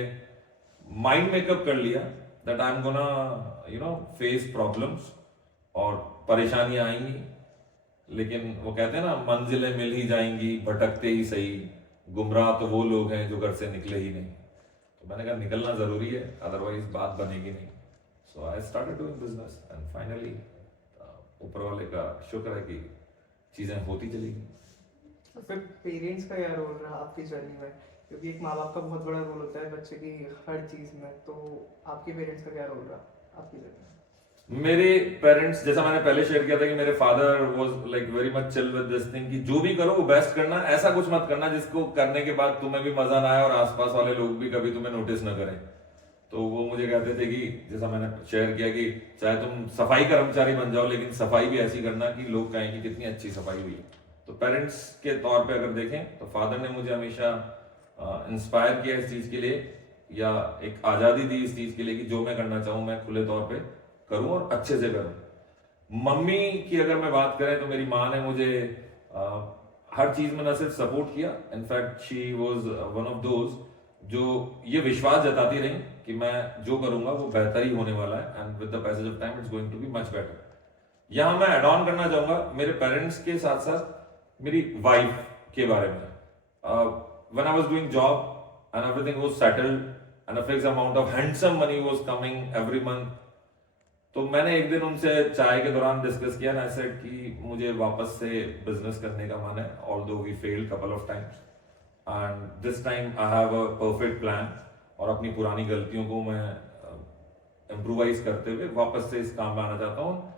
माइंड मेकअप कर लिया that I am gonna face problems, और परेशानियां आएंगी, लेकिन वो कहते हैं ना मंजिलें मिल ही जाएंगी भटकते ही सही, गुमराह तो वो लोग हैं जो घर से निकले ही नहीं। तो मैंने कहा निकलना जरूरी है, अदरवाइज बात बनेगी नहीं। So I started doing business and finally ऊपर वाले का शुक्र है कि चीजें होती चली गई। तो फिर पेरेंट्स का क्या रोल रहा आपकी जर्नी में, क्योंकि एक माँ बाप का बहुत बड़ा रोल होता है बच्चे की हर चीज़ में, तो आपके पेरेंट्स का क्या रोल रहा आपकी जर्नी में? मेरे पेरेंट्स, जैसा मैंने पहले शेयर किया था कि मेरे father was like very much chill with this thing कि जो भी करो वो बेस्ट करना, ऐसा कुछ मत करना जिसको करने के बाद तुम्हें भी मजा ना आए और आसपास वाले लोग भी कभी तुम्हें नोटिस ना करें। तो वो मुझे कहते थे कि जैसा मैंने शेयर किया कि चाहे तुम सफाई कर्मचारी बन जाओ लेकिन सफाई भी ऐसी करना कि लोग कहें कि कितनी अच्छी सफाई हुई है। तो पेरेंट्स के तौर पे अगर देखें तो फादर ने मुझे हमेशा इंस्पायर किया इस चीज के लिए, या एक आजादी दी इस चीज के लिए कि जो मैं करना चाहूं मैं खुले तौर पे करूं और अच्छे से करूं। मम्मी की अगर मैं बात करें तो मेरी माँ ने मुझे हर चीज में न सिर्फ सपोर्ट किया, in fact she was one of those जो ये विश्वास जताती रही कि मैं जो करूंगा वो बेहतर ही होने वाला है, and with the passage of time it's going to be much better. यहां मैं एड ऑन करना चाहूंगा मेरे पेरेंट्स के साथ साथ मेरी वाइफ के बारे में। When I was doing job and everything was settled and a fix amount of handsome money was coming every month, तो मैंने एक दिन उनसे चाय के दौरान डिस्कस किया ना, सेड कि मुझे वापस से बिजनेस करने का मन है, although we failed couple of times, and this time I have a perfect plan, और अपनी पुरानी गलतियों को मैं इम्प्रोवाइज करते हुए वापस से इस काम में आना चाहता हूँ।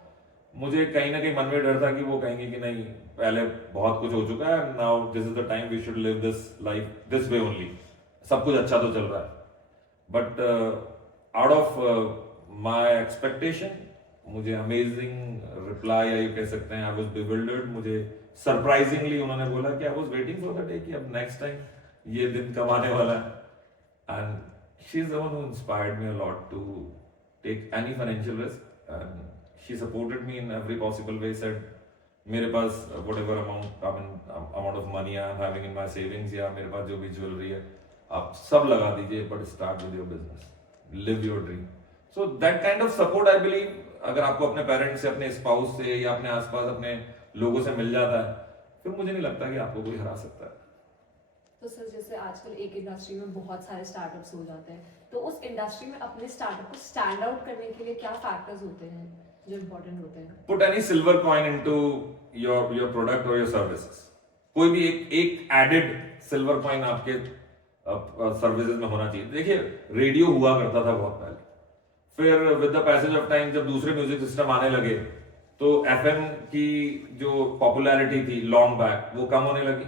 मुझे कहीं ना कहीं मन में डर था कि वो कहेंगे कि नहीं पहले बहुत कुछ हो चुका है, now this is the time we should live this life this way only, सब कुछ अच्छा तो चल रहा है। But out of my expectation मुझे अमेजिंग रिप्लाई, या ये कह सकते हैं आई वाज बिविल्डर्ड, मुझे सरप्राइजिंगली उन्होंने बोला कि I was waiting for the day कि अब नेक्स्ट टाइम ये दिन कब आने वाला है। And she is the one who inspired me a lot to take any financial risk, and she supported me in every possible way. Said मेरे पास whatever amount of money I am having in my savings, या मेरे पास जो भी jewellery है आप सब लगा दीजिए, but start with your business, live your dream. So that kind of support I believe अगर आपको अपने पेरेंट्स से, अपने स्पाउस से, या अपने आसपास अपने लोगों से मिल जाता है, फिर मुझे नहीं लगता कि आपको कोई हरा सकता है। तो सर जैसे आजकल एक इंडस्ट्री में बहुत सारे स्टार्टअप्स हो जाते हैं, तो उस इंडस्ट्री में अपने स्टार्टअप को स्टैंड आउट करने के लिए क्या फैक्टर्स होते हैं जो इम्पोर्टेंट होते हैं? Put any silver coin into your product और योर सर्विसेज। कोई भी एक एडेड सिल्वर कॉइन आपके सर्विसेज में होना चाहिए। देखिए रेडियो हुआ करता था बहुत पहले, फिर with the passage of time जब दूसरे म्यूजिक सिस्टम आने लगे तो एफएम की जो पॉपुलैरिटी थी लॉन्ग बैक वो कम होने लगी।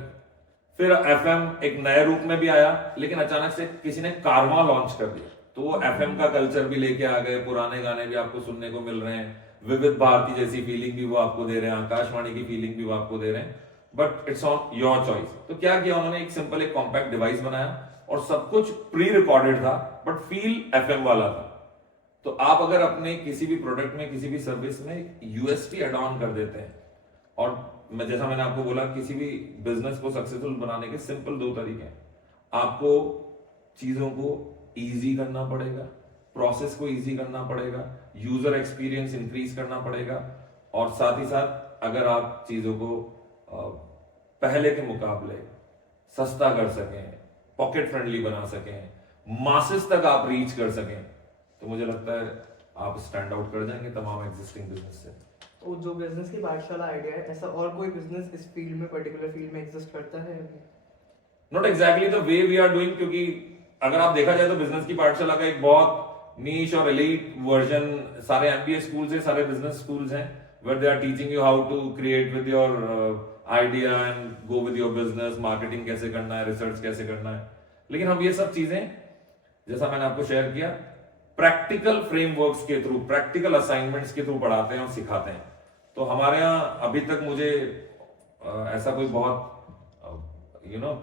फिर एफएम एक नए रूप में भी आया, लेकिन अचानक से किसी ने कारवा लॉन्च कर दिया, तो वो एफएम का कल्चर भी लेके आ गए, पुराने गाने भी आपको सुनने को मिल रहे हैं, विविध भारती जैसी फीलिंग भी वो आपको दे रहे हैं, आकाशवाणी की फीलिंग भी वो आपको दे रहे हैं, but it's on your choice. तो क्या किया उन्होंने, एक सिंपल एक कॉम्पैक्ट डिवाइस बनाया और सब कुछ प्री रिकॉर्डेड था बट फील एफएम वाला था। तो आप अगर अपने किसी भी प्रोडक्ट में, किसी भी सर्विस में यूएसपी एड ऑन कर देते हैं, और मैं जैसा मैंने आपको बोला किसी भी बिजनेस को सक्सेसफुल बनाने के सिंपल दो तरीके हैं। आपको चीजों को इजी करना पड़ेगा, प्रोसेस को इजी करना पड़ेगा, यूजर एक्सपीरियंस इंक्रीज करना पड़ेगा, और साथ ही साथ अगर आप चीज़ों को पहले के मुकाबले सस्ता कर सकें, पॉकेट फ्रेंडली बना सकें, मासेस तक आप रीच कर सकें, तो मुझे लगता है आप स्टैंड आउट कर जाएंगे तमाम एग्जिस्टिंग बिजनेस से। तो जो बिजनेस की पाठशाला आइडिया है, ऐसा और कोई बिजनेस इस फील्ड में, पर्टिकुलर फील्ड में एग्जिस्ट करता है अभी? Not exactly the way we are doing, क्योंकि अगर आप देखा जाए तो बिजनेस की पाठशाला का एक बहुत नीश और एलीट वर्जन सारे एमबीए स्कूल्स हैं, सारे बिजनेस स्कूल्स हैं, where they are teaching you how to create with your idea and go with your business, marketing कैसे करना है, रिसर्च कैसे करना है। लेकिन हम ये सब चीजें, जैसा मैंने आपको शेयर किया, प्रैक्टिकल फ्रेमवर्क्स के थ्रू, प्रैक्टिकल असाइनमेंट्स के थ्रू पढ़ाते हैं और सिखाते हैं। तो हमारे यहाँ अभी तक मुझे ऐसा कोई बहुत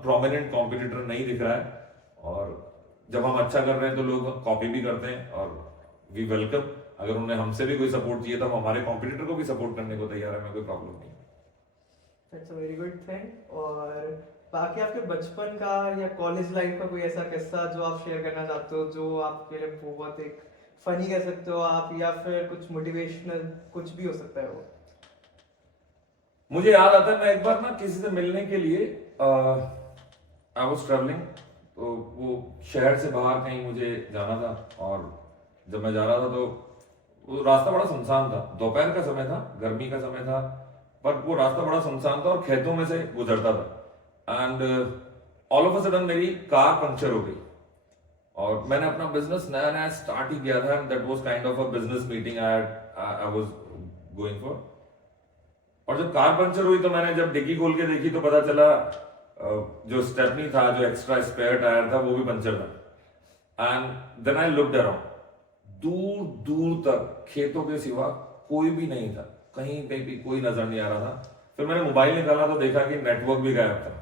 प्रोमिनेंट कॉम्पिटिटर नहीं दिख रहा है, और जब हम अच्छा कर रहे हैं तो लोग कॉपी भी करते हैं, और वी वेलकम। अगर उन्हें हमसे भी कोई सपोर्ट चाहिए तो हम हमारे कॉम्पिटिटर को भी सपोर्ट करने को तैयार है, हमें कोई प्रॉब्लम नहीं। That's a very good thing. और बाकी आपके बचपन का या कॉलेज लाइफ का कोई ऐसा किस्सा जो आप शेयर करना चाहते हो, जो आपके लिए बहुत एक फनी कह सकते हो आप, या फिर कुछ मोटिवेशनल, कुछ भी हो सकता है वो? मुझे याद आता है, मैं एक बार ना किसी से मिलने के लिए आई वाज ट्रैवलिंग, तो वो शहर से बाहर कहीं मुझे जाना था, और जब मैं जा रहा था तो वो रास्ता बड़ा सुनसान था, दोपहर का समय था, गर्मी का समय था, पर वो रास्ता बड़ा सुनसान था और खेतों में से गुजरता था। And all of a sudden मेरी कार पंक्चर हो गई, और मैंने अपना बिजनेस नया नया स्टार्ट ही किया था, and that was kind of a business meeting I was going for. और जब कार पंक्चर हुई तो मैंने जब डिग्गी खोल के देखी तो पता चला जो स्टेपनी था, जो एक्स्ट्रा स्पेयर टायर था, वो भी पंक्चर था। And then I looked around, दूर दूर तक खेतों के सिवा कोई भी नहीं था, कहीं पे भी कोई नजर नहीं आ रहा था। फिर मैंने मोबाइल निकाला तो देखा कि नेटवर्क भी गायब था।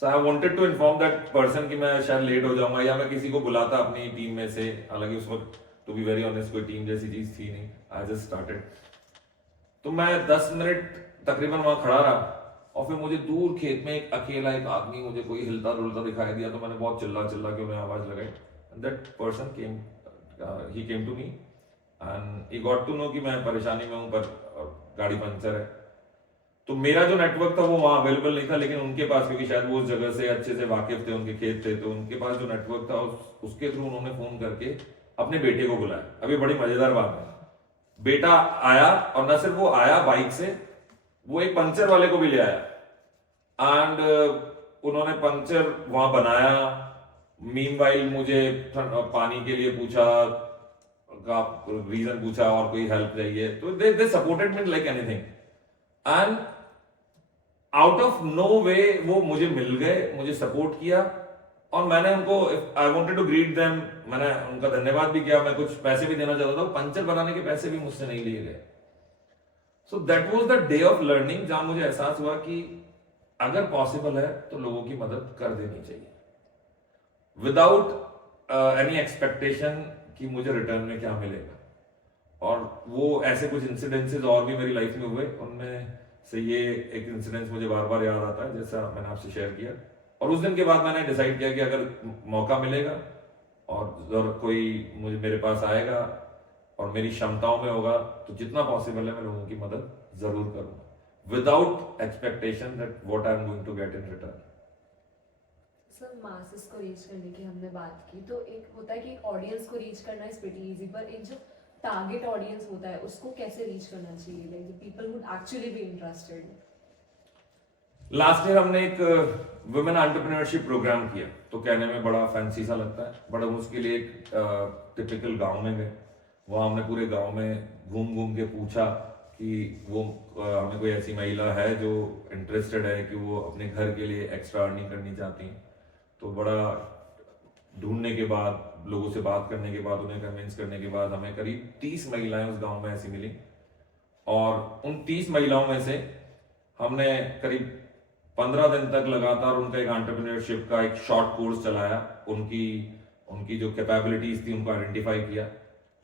So I wanted to inform that person कि मैं शायद लेट हो जाऊंगा, या मैं किसी को बुलाता अपनी टीम में से, हालांकि उस वक्त टू बी वेरी ऑनेस्ट कोई टीम जैसी चीज थी नहीं, आई जस्ट स्टार्टेड। तो मैं 10 मिनट तकरीबन वहां खड़ा रहा, और फिर मुझे दूर खेत में एक अकेला एक आदमी, मुझे कोई हिलता डुलता दिखाई दिया, तो मैंने बहुत चिल्ला चिल्ला के उन्हें आवाज लगाई, and that person came, he came to me and he got to know कि मैं परेशानी में हूं, पर गाड़ी पंक्चर है। तो मेरा जो नेटवर्क था वो वहां अवेलेबल नहीं था, लेकिन उनके पास, क्योंकि शायद वो उस जगह से अच्छे से वाकिफ थे, उनके खेत थे, तो उनके पास जो नेटवर्क था उसके थ्रू उन्होंने फोन करके अपने बेटे को बुलाया। अभी बड़ी मजेदार बात है, बेटा आया, और न सिर्फ वो आया बाइक से, वो एक पंक्चर वाले को भी ले आया, एंड उन्होंने पंक्चर वहां बनाया। मीनवाइल मुझे पानी के लिए पूछा, रीजन पूछा, और कोई हेल्प चाहिए, तो they supported me like anything, and out of no way वो मुझे मिल गए, मुझे सपोर्ट किया, और मैंने उनको, I wanted to greet them, मैंने उनका धन्यवाद भी किया, मैं कुछ पैसे भी देना चाहता था, पंक्चर बनाने के पैसे भी मुझसे नहीं लिए गए। So that was the day of learning, जहां मुझे एहसास हुआ कि अगर पॉसिबल है तो लोगों की मदद कर देनी चाहिए, विदाउट एनी एक्सपेक्टेशन कि मुझे रिटर्न में क्या मिलेगा। और वो ऐसे कुछ इंसिडेंसेस और भी मेरी लाइफ में हुए, उनमें से ये एक इंसिडेंस मुझे बार बार याद आता है, जैसा मैंने आपसे शेयर किया। और उस दिन के बाद मैंने डिसाइड किया कि अगर मौका मिलेगा और कोई मुझे मेरे पास आएगा और मेरी क्षमताओं में होगा, तो जितना पॉसिबल है मैं लोगों की मदद जरूर करूंगा, without expectation that what I am going to get in return. Sir, masses को रीच करने की हमने बात की, तो एक होता है कि एक ऑडियंस को रीच करना इज प्रीटी इजी, पर एक जो टारगेट ऑडियंस होता है उसको कैसे रीच करना चाहिए, like the people would actually be interested? Last year हमने एक वुमेन एंटरप्रेन्योरशिप प्रोग्राम किया, तो कहने में बड़ा फैंसी सा लगता है, बट हम उसके लिए एक टिपिकल गांव में गए। वहां हमने पूरे गांव में घूम घूम के पूछा कि वो हमें कोई ऐसी महिला है जो इंटरेस्टेड है कि वो अपने घर के लिए एक्स्ट्रा अर्निंग करनी चाहती हैं। तो बड़ा ढूंढने के बाद, लोगों से बात करने के बाद, उन्हें कन्विंस करने के बाद हमें करीब 30 महिलाएं उस गांव में ऐसी मिली, और उन 30 महिलाओं में से हमने करीब 15 दिन तक लगातार उनका एक एंटरप्रेन्योरशिप का एक शॉर्ट कोर्स चलाया, उनकी जो कैपेबिलिटीज थी उनको आइडेंटिफाई किया,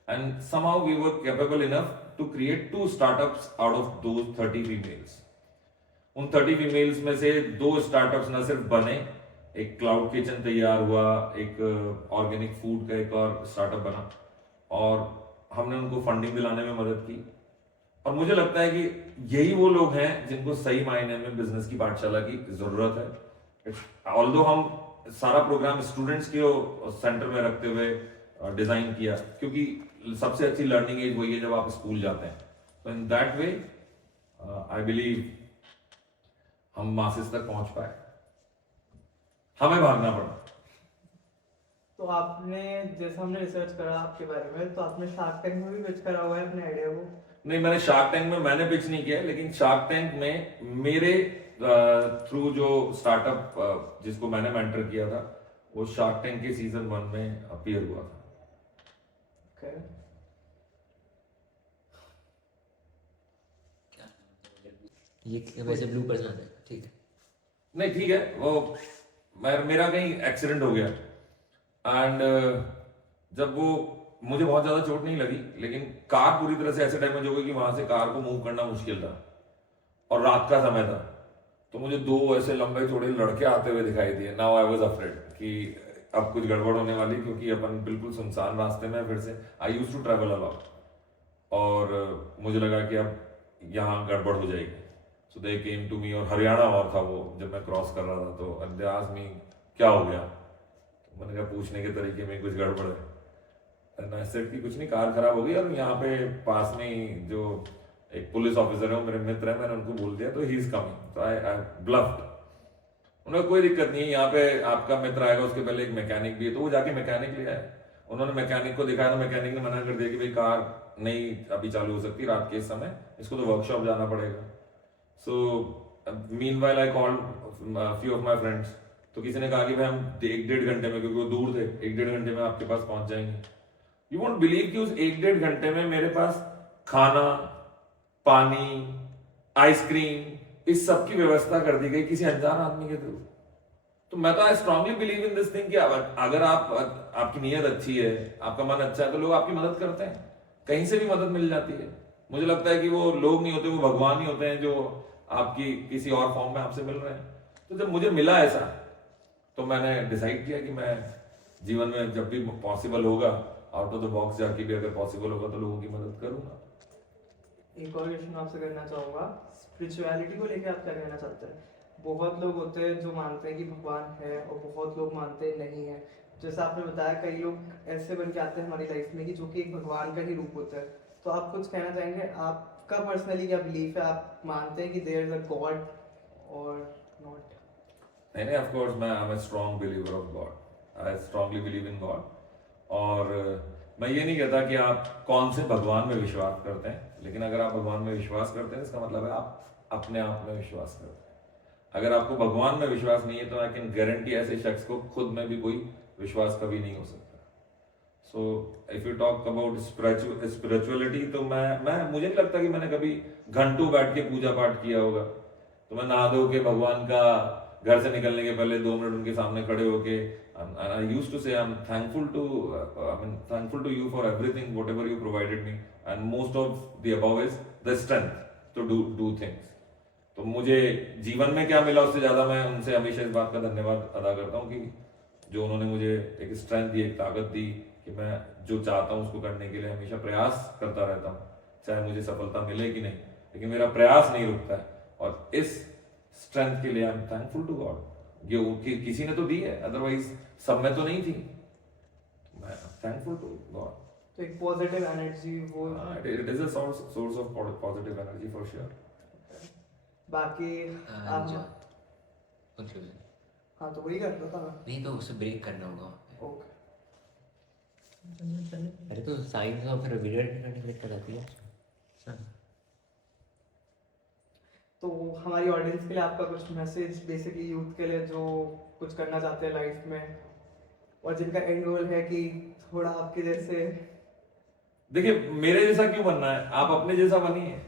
and somehow we were capable enough to create 2 startups out of those 30 females. उन 30 फीमेल्स में से 2 स्टार्टअप्स न सिर्फ बने, एक क्लाउड किचन तैयार हुआ, एक ऑर्गेनिक फूड का एक और स्टार्टअप बना, और हमने उनको फंडिंग दिलाने में मदद की। और मुझे लगता है कि यही वो लोग हैं जिनको सही मायने में बिजनेस की पाठशाला की जरूरत है। ऑल्दो हम सारा प्रोग्राम स्टूडेंट्स के सेंटर में रखते हुए डिजाइन किया, क्योंकि सबसे अच्छी लर्निंग एज वही है जब आप स्कूल जाते हैं। तो in that way I believe हम मासेस तक पहुंच पाए, हमें भागना पड़ा। तो आपने, जैसे हमने रिसर्च करा आपके बारे में, तो आपने शार्क टैंक में भी पिच करा हुआ है अपने आइडिया को? नहीं, मैंने शार्क टैंक में मैंने पिच नहीं किया, लेकिन शार्क टैंक में मेरे थ्रू जो स्टार्टअप जिसको मैंने मेंटर किया था, वो शार्क टैंक के सीजन 1 में अपीयर हुआ था। Okay. ये वैसे ब्लू पर्सन आता है, ठीक है। नहीं ठीक है, वो मेरा कहीं एक्सीडेंट हो गया एंड जब वो, मुझे बहुत ज्यादा चोट नहीं लगी, लेकिन कार पूरी तरह से ऐसे डैमेज हो गई कि वहां से कार को मूव करना मुश्किल था, और रात का समय था। तो मुझे 2 ऐसे लंबे चौड़े लड़के आते हुए दिखाई दिए। नाउ आई वाज अफ्रेड कि अब कुछ गड़बड़ होने वाली, क्योंकि अपन बिल्कुल सुनसान रास्ते में फिर से। I used to travel a lot, और मुझे लगा कि अब यहाँ गड़बड़ हो जाएगी। सो दे केम टू मी, और हरियाणा और था वो जब मैं क्रॉस कर रहा था, तो दे आस्क्ड मी क्या हो गया। तो मैंने कहा पूछने के तरीके में कुछ गड़बड़ है। एंड आई सेड कि कुछ नहीं, कार खराब हो गई, और यहाँ पे पास में ही जो एक पुलिस ऑफिसर है, मेरे मित्र है, मैंने उनको बोल दिया, तो ही इज कमिंग। तो आई ब्लफ्ड। उन्होंने कोई दिक्कत नहीं है, यहाँ पे आपका मित्र आएगा, उसके पहले एक मैकेनिक भी है। तो वो जाके मैकेनिक ले आए। उन्होंने मैकेनिक को दिखाया, तो मैकेनिक ने मना कर दिया कि भाई कार नहीं अभी चालू हो सकती रात के समय, इसको तो वर्कशॉप जाना पड़ेगा। So meanwhile I called few of my friends. तो किसी ने कहा कि भाई हम 1-1.5 घंटे में, क्योंकि वो दूर थे, 1-1.5 घंटे में आपके पास पहुंच जाएंगे। यू वोंट बिलीव कि उस 1-1.5 घंटे में मेरे पास खाना, पानी, आइसक्रीम, इस सब की व्यवस्था कर दी गई किसी अनजान आदमी के थ्रू। तो मैं तो I strongly believe in this thing कि अगर आपकी नीयत अच्छी है, आपका मन अच्छा है, तो लोग आपकी मदद करते हैं, कहीं से भी मदद मिल जाती है। मुझे लगता है कि वो लोग नहीं होते, वो भगवान ही होते हैं जो आपकी किसी और फॉर्म में आपसे मिल रहे हैं। तो जब मुझे मिला ऐसा, तो मैंने डिसाइड किया कि मैं जीवन में जब भी पॉसिबल होगा, आउट ऑफ द बॉक्स जाके भी अगर पॉसिबल होगा, तो लोगों की मदद करूंगा। एक और क्वेश्चन आपसे करना चाहूँगा, स्पिरिचुअलिटी को लेके आप क्या कहना चाहते हैं? बहुत लोग होते हैं जो मानते हैं कि भगवान है, और बहुत लोग मानते हैं नहीं है। जैसे आपने बताया, कई लोग ऐसे बन के आते हैं हमारी लाइफ में कि जो कि एक भगवान का ही रूप होता है। तो आप कुछ कहना चाहेंगे, आपका पर्सनली क्या बिलीफ है? आप मानते हैं कि देयर इज अ गॉड और नॉट? नहीं, ऑफ कोर्स मैं I am a strong believer of God. I strongly believe in God. और मैं ये नहीं कहता कि आप कौन से भगवान में विश्वास करते हैं, लेकिन अगर आप भगवान में विश्वास करते हैं, इसका मतलब है आप अपने आप में विश्वास करते हैं। अगर आपको भगवान में विश्वास नहीं है, तो आई कैन गारंटी ऐसे शख्स को खुद में भी कोई विश्वास कभी नहीं हो सकता। So if you talk about spirituality, तो मैं मुझे नहीं लगता कि मैंने कभी घंटों बैठ के पूजा पाठ किया होगा। तो मैं नहा धो के भगवान का, घर से निकलने के पहले 2 मिनट उनके सामने खड़े होके, I used to say I'm thankful to you for everything, whatever you provided me, and most of the above is the strength to do things. तो मुझे जीवन में क्या मिला, उससे ज्यादा मैं उनसे हमेशा इस बात का धन्यवाद अदा करता हूँ कि जो उन्होंने मुझे एक स्ट्रेंथ दी, एक ताकत दी कि मैं जो चाहता हूँ उसको करने के लिए हमेशा प्रयास करता रहता हूँ, चाहे मुझे सफलता मिले कि नहीं, लेकिन मेरा प्रयास नहीं रुकता है। और इस स्ट्रेंथ के लिए I am thankful to God. ये किसी ने तो दी है, अदरवाइज सब में तो नहीं थी। मैं थैंकफुल टू गॉड। तो एक पॉजिटिव एनर्जी, वो it is a source of positive energy for sure. बाकी आप, हाँ तो वही कर रहा था मैं। नहीं तो उसे ब्रेक करना होगा। ओके, अरे तो साइंस और फिर वीडियो एडिटिंग दिक्कत आती है। तो हमारी ऑडियंस के लिए आपका कुछ मैसेज, बेसिकली यूथ के लिए जो कुछ करना चाहते हैं लाइफ में, और जिनका एंड गोल है कि थोड़ा आपके जैसे, देखिए मेरे जैसा क्यों बनना है, आप अपने जैसा बनिए।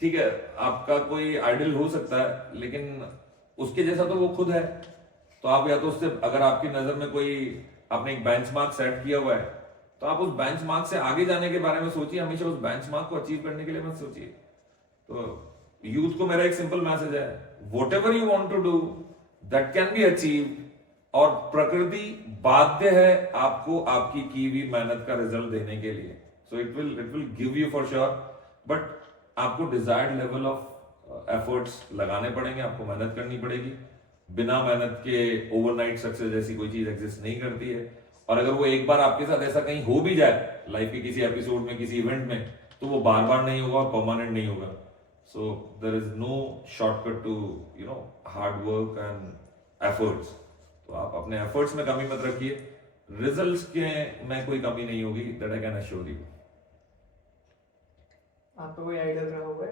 ठीक है, आपका कोई आइडल हो सकता है, लेकिन उसके जैसा तो वो खुद है। तो आप या तो उससे, अगर आपकी नजर में कोई, आपने एक बेंचमार्क सेट किया हुआ है, तो आप उस बेंचमार्क से आगे जाने के बारे में सोचिए, हमेशा उस बेंचमार्क को अचीव करने के लिए मत सोचिए। तो यूथ को मेरा एक सिंपल मैसेज है, whatever you want to do that can be achieved, और प्रकृति बाध्य है आपको आपकी की हुई मेहनत का रिजल्ट देने के लिए। So it will give you for sure, but आपको डिजायर्ड लेवल ऑफ एफर्ट्स लगाने पड़ेंगे, आपको मेहनत करनी पड़ेगी। बिना मेहनत के ओवरनाइट सक्सेस जैसी कोई चीज एग्जिस्ट नहीं करती है। और अगर वो एक बार आपके साथ ऐसा कहीं हो भी जाए लाइफ के किसी एपिसोड में, किसी इवेंट में, तो वो बार बार नहीं होगा, परमानेंट नहीं होगा। So there is no shortcut to hard work and efforts. तो आप अपने एफर्ट्स में कमी मत रखिए, रिजल्ट्स के में कोई कमी नहीं होगी, that I can assure you. आपका कोई आइडल रहा होगा?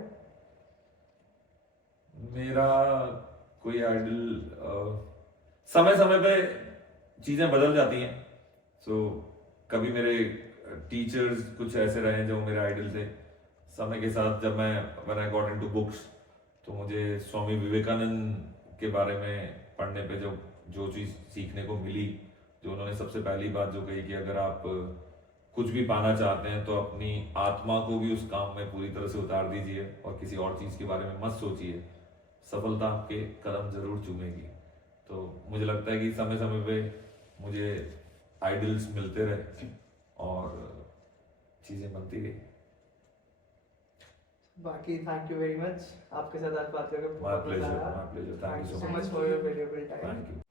मेरा कोई आइडल समय समय पे चीजें बदल जाती हैं। सो कभी मेरे टीचर्स कुछ ऐसे रहे हैं जो मेरे आइडल थे। समय के साथ जब मैं when I got into books, तो मुझे स्वामी विवेकानंद के बारे में पढ़ने पे जो चीज़ सीखने को मिली, जो उन्होंने सबसे पहली बात जो कही कि अगर आप कुछ भी पाना चाहते हैं तो अपनी आत्मा को भी उस काम में पूरी तरह से उतार दीजिए और किसी और चीज़ के बारे में मत सोचिए, सफलता आपके कदम जरूर चूमेगी। तो मुझे लगता है कि समय समय पे मुझे आइडल्स मिलते रहे और चीज़ें बनती गई। बाकी थैंक यू वेरी मच, आपके साथ आज बात करके माय बहुत मजा प्लेजर, आया। My pleasure, thank you so so much. much for your valuable time. Thank you.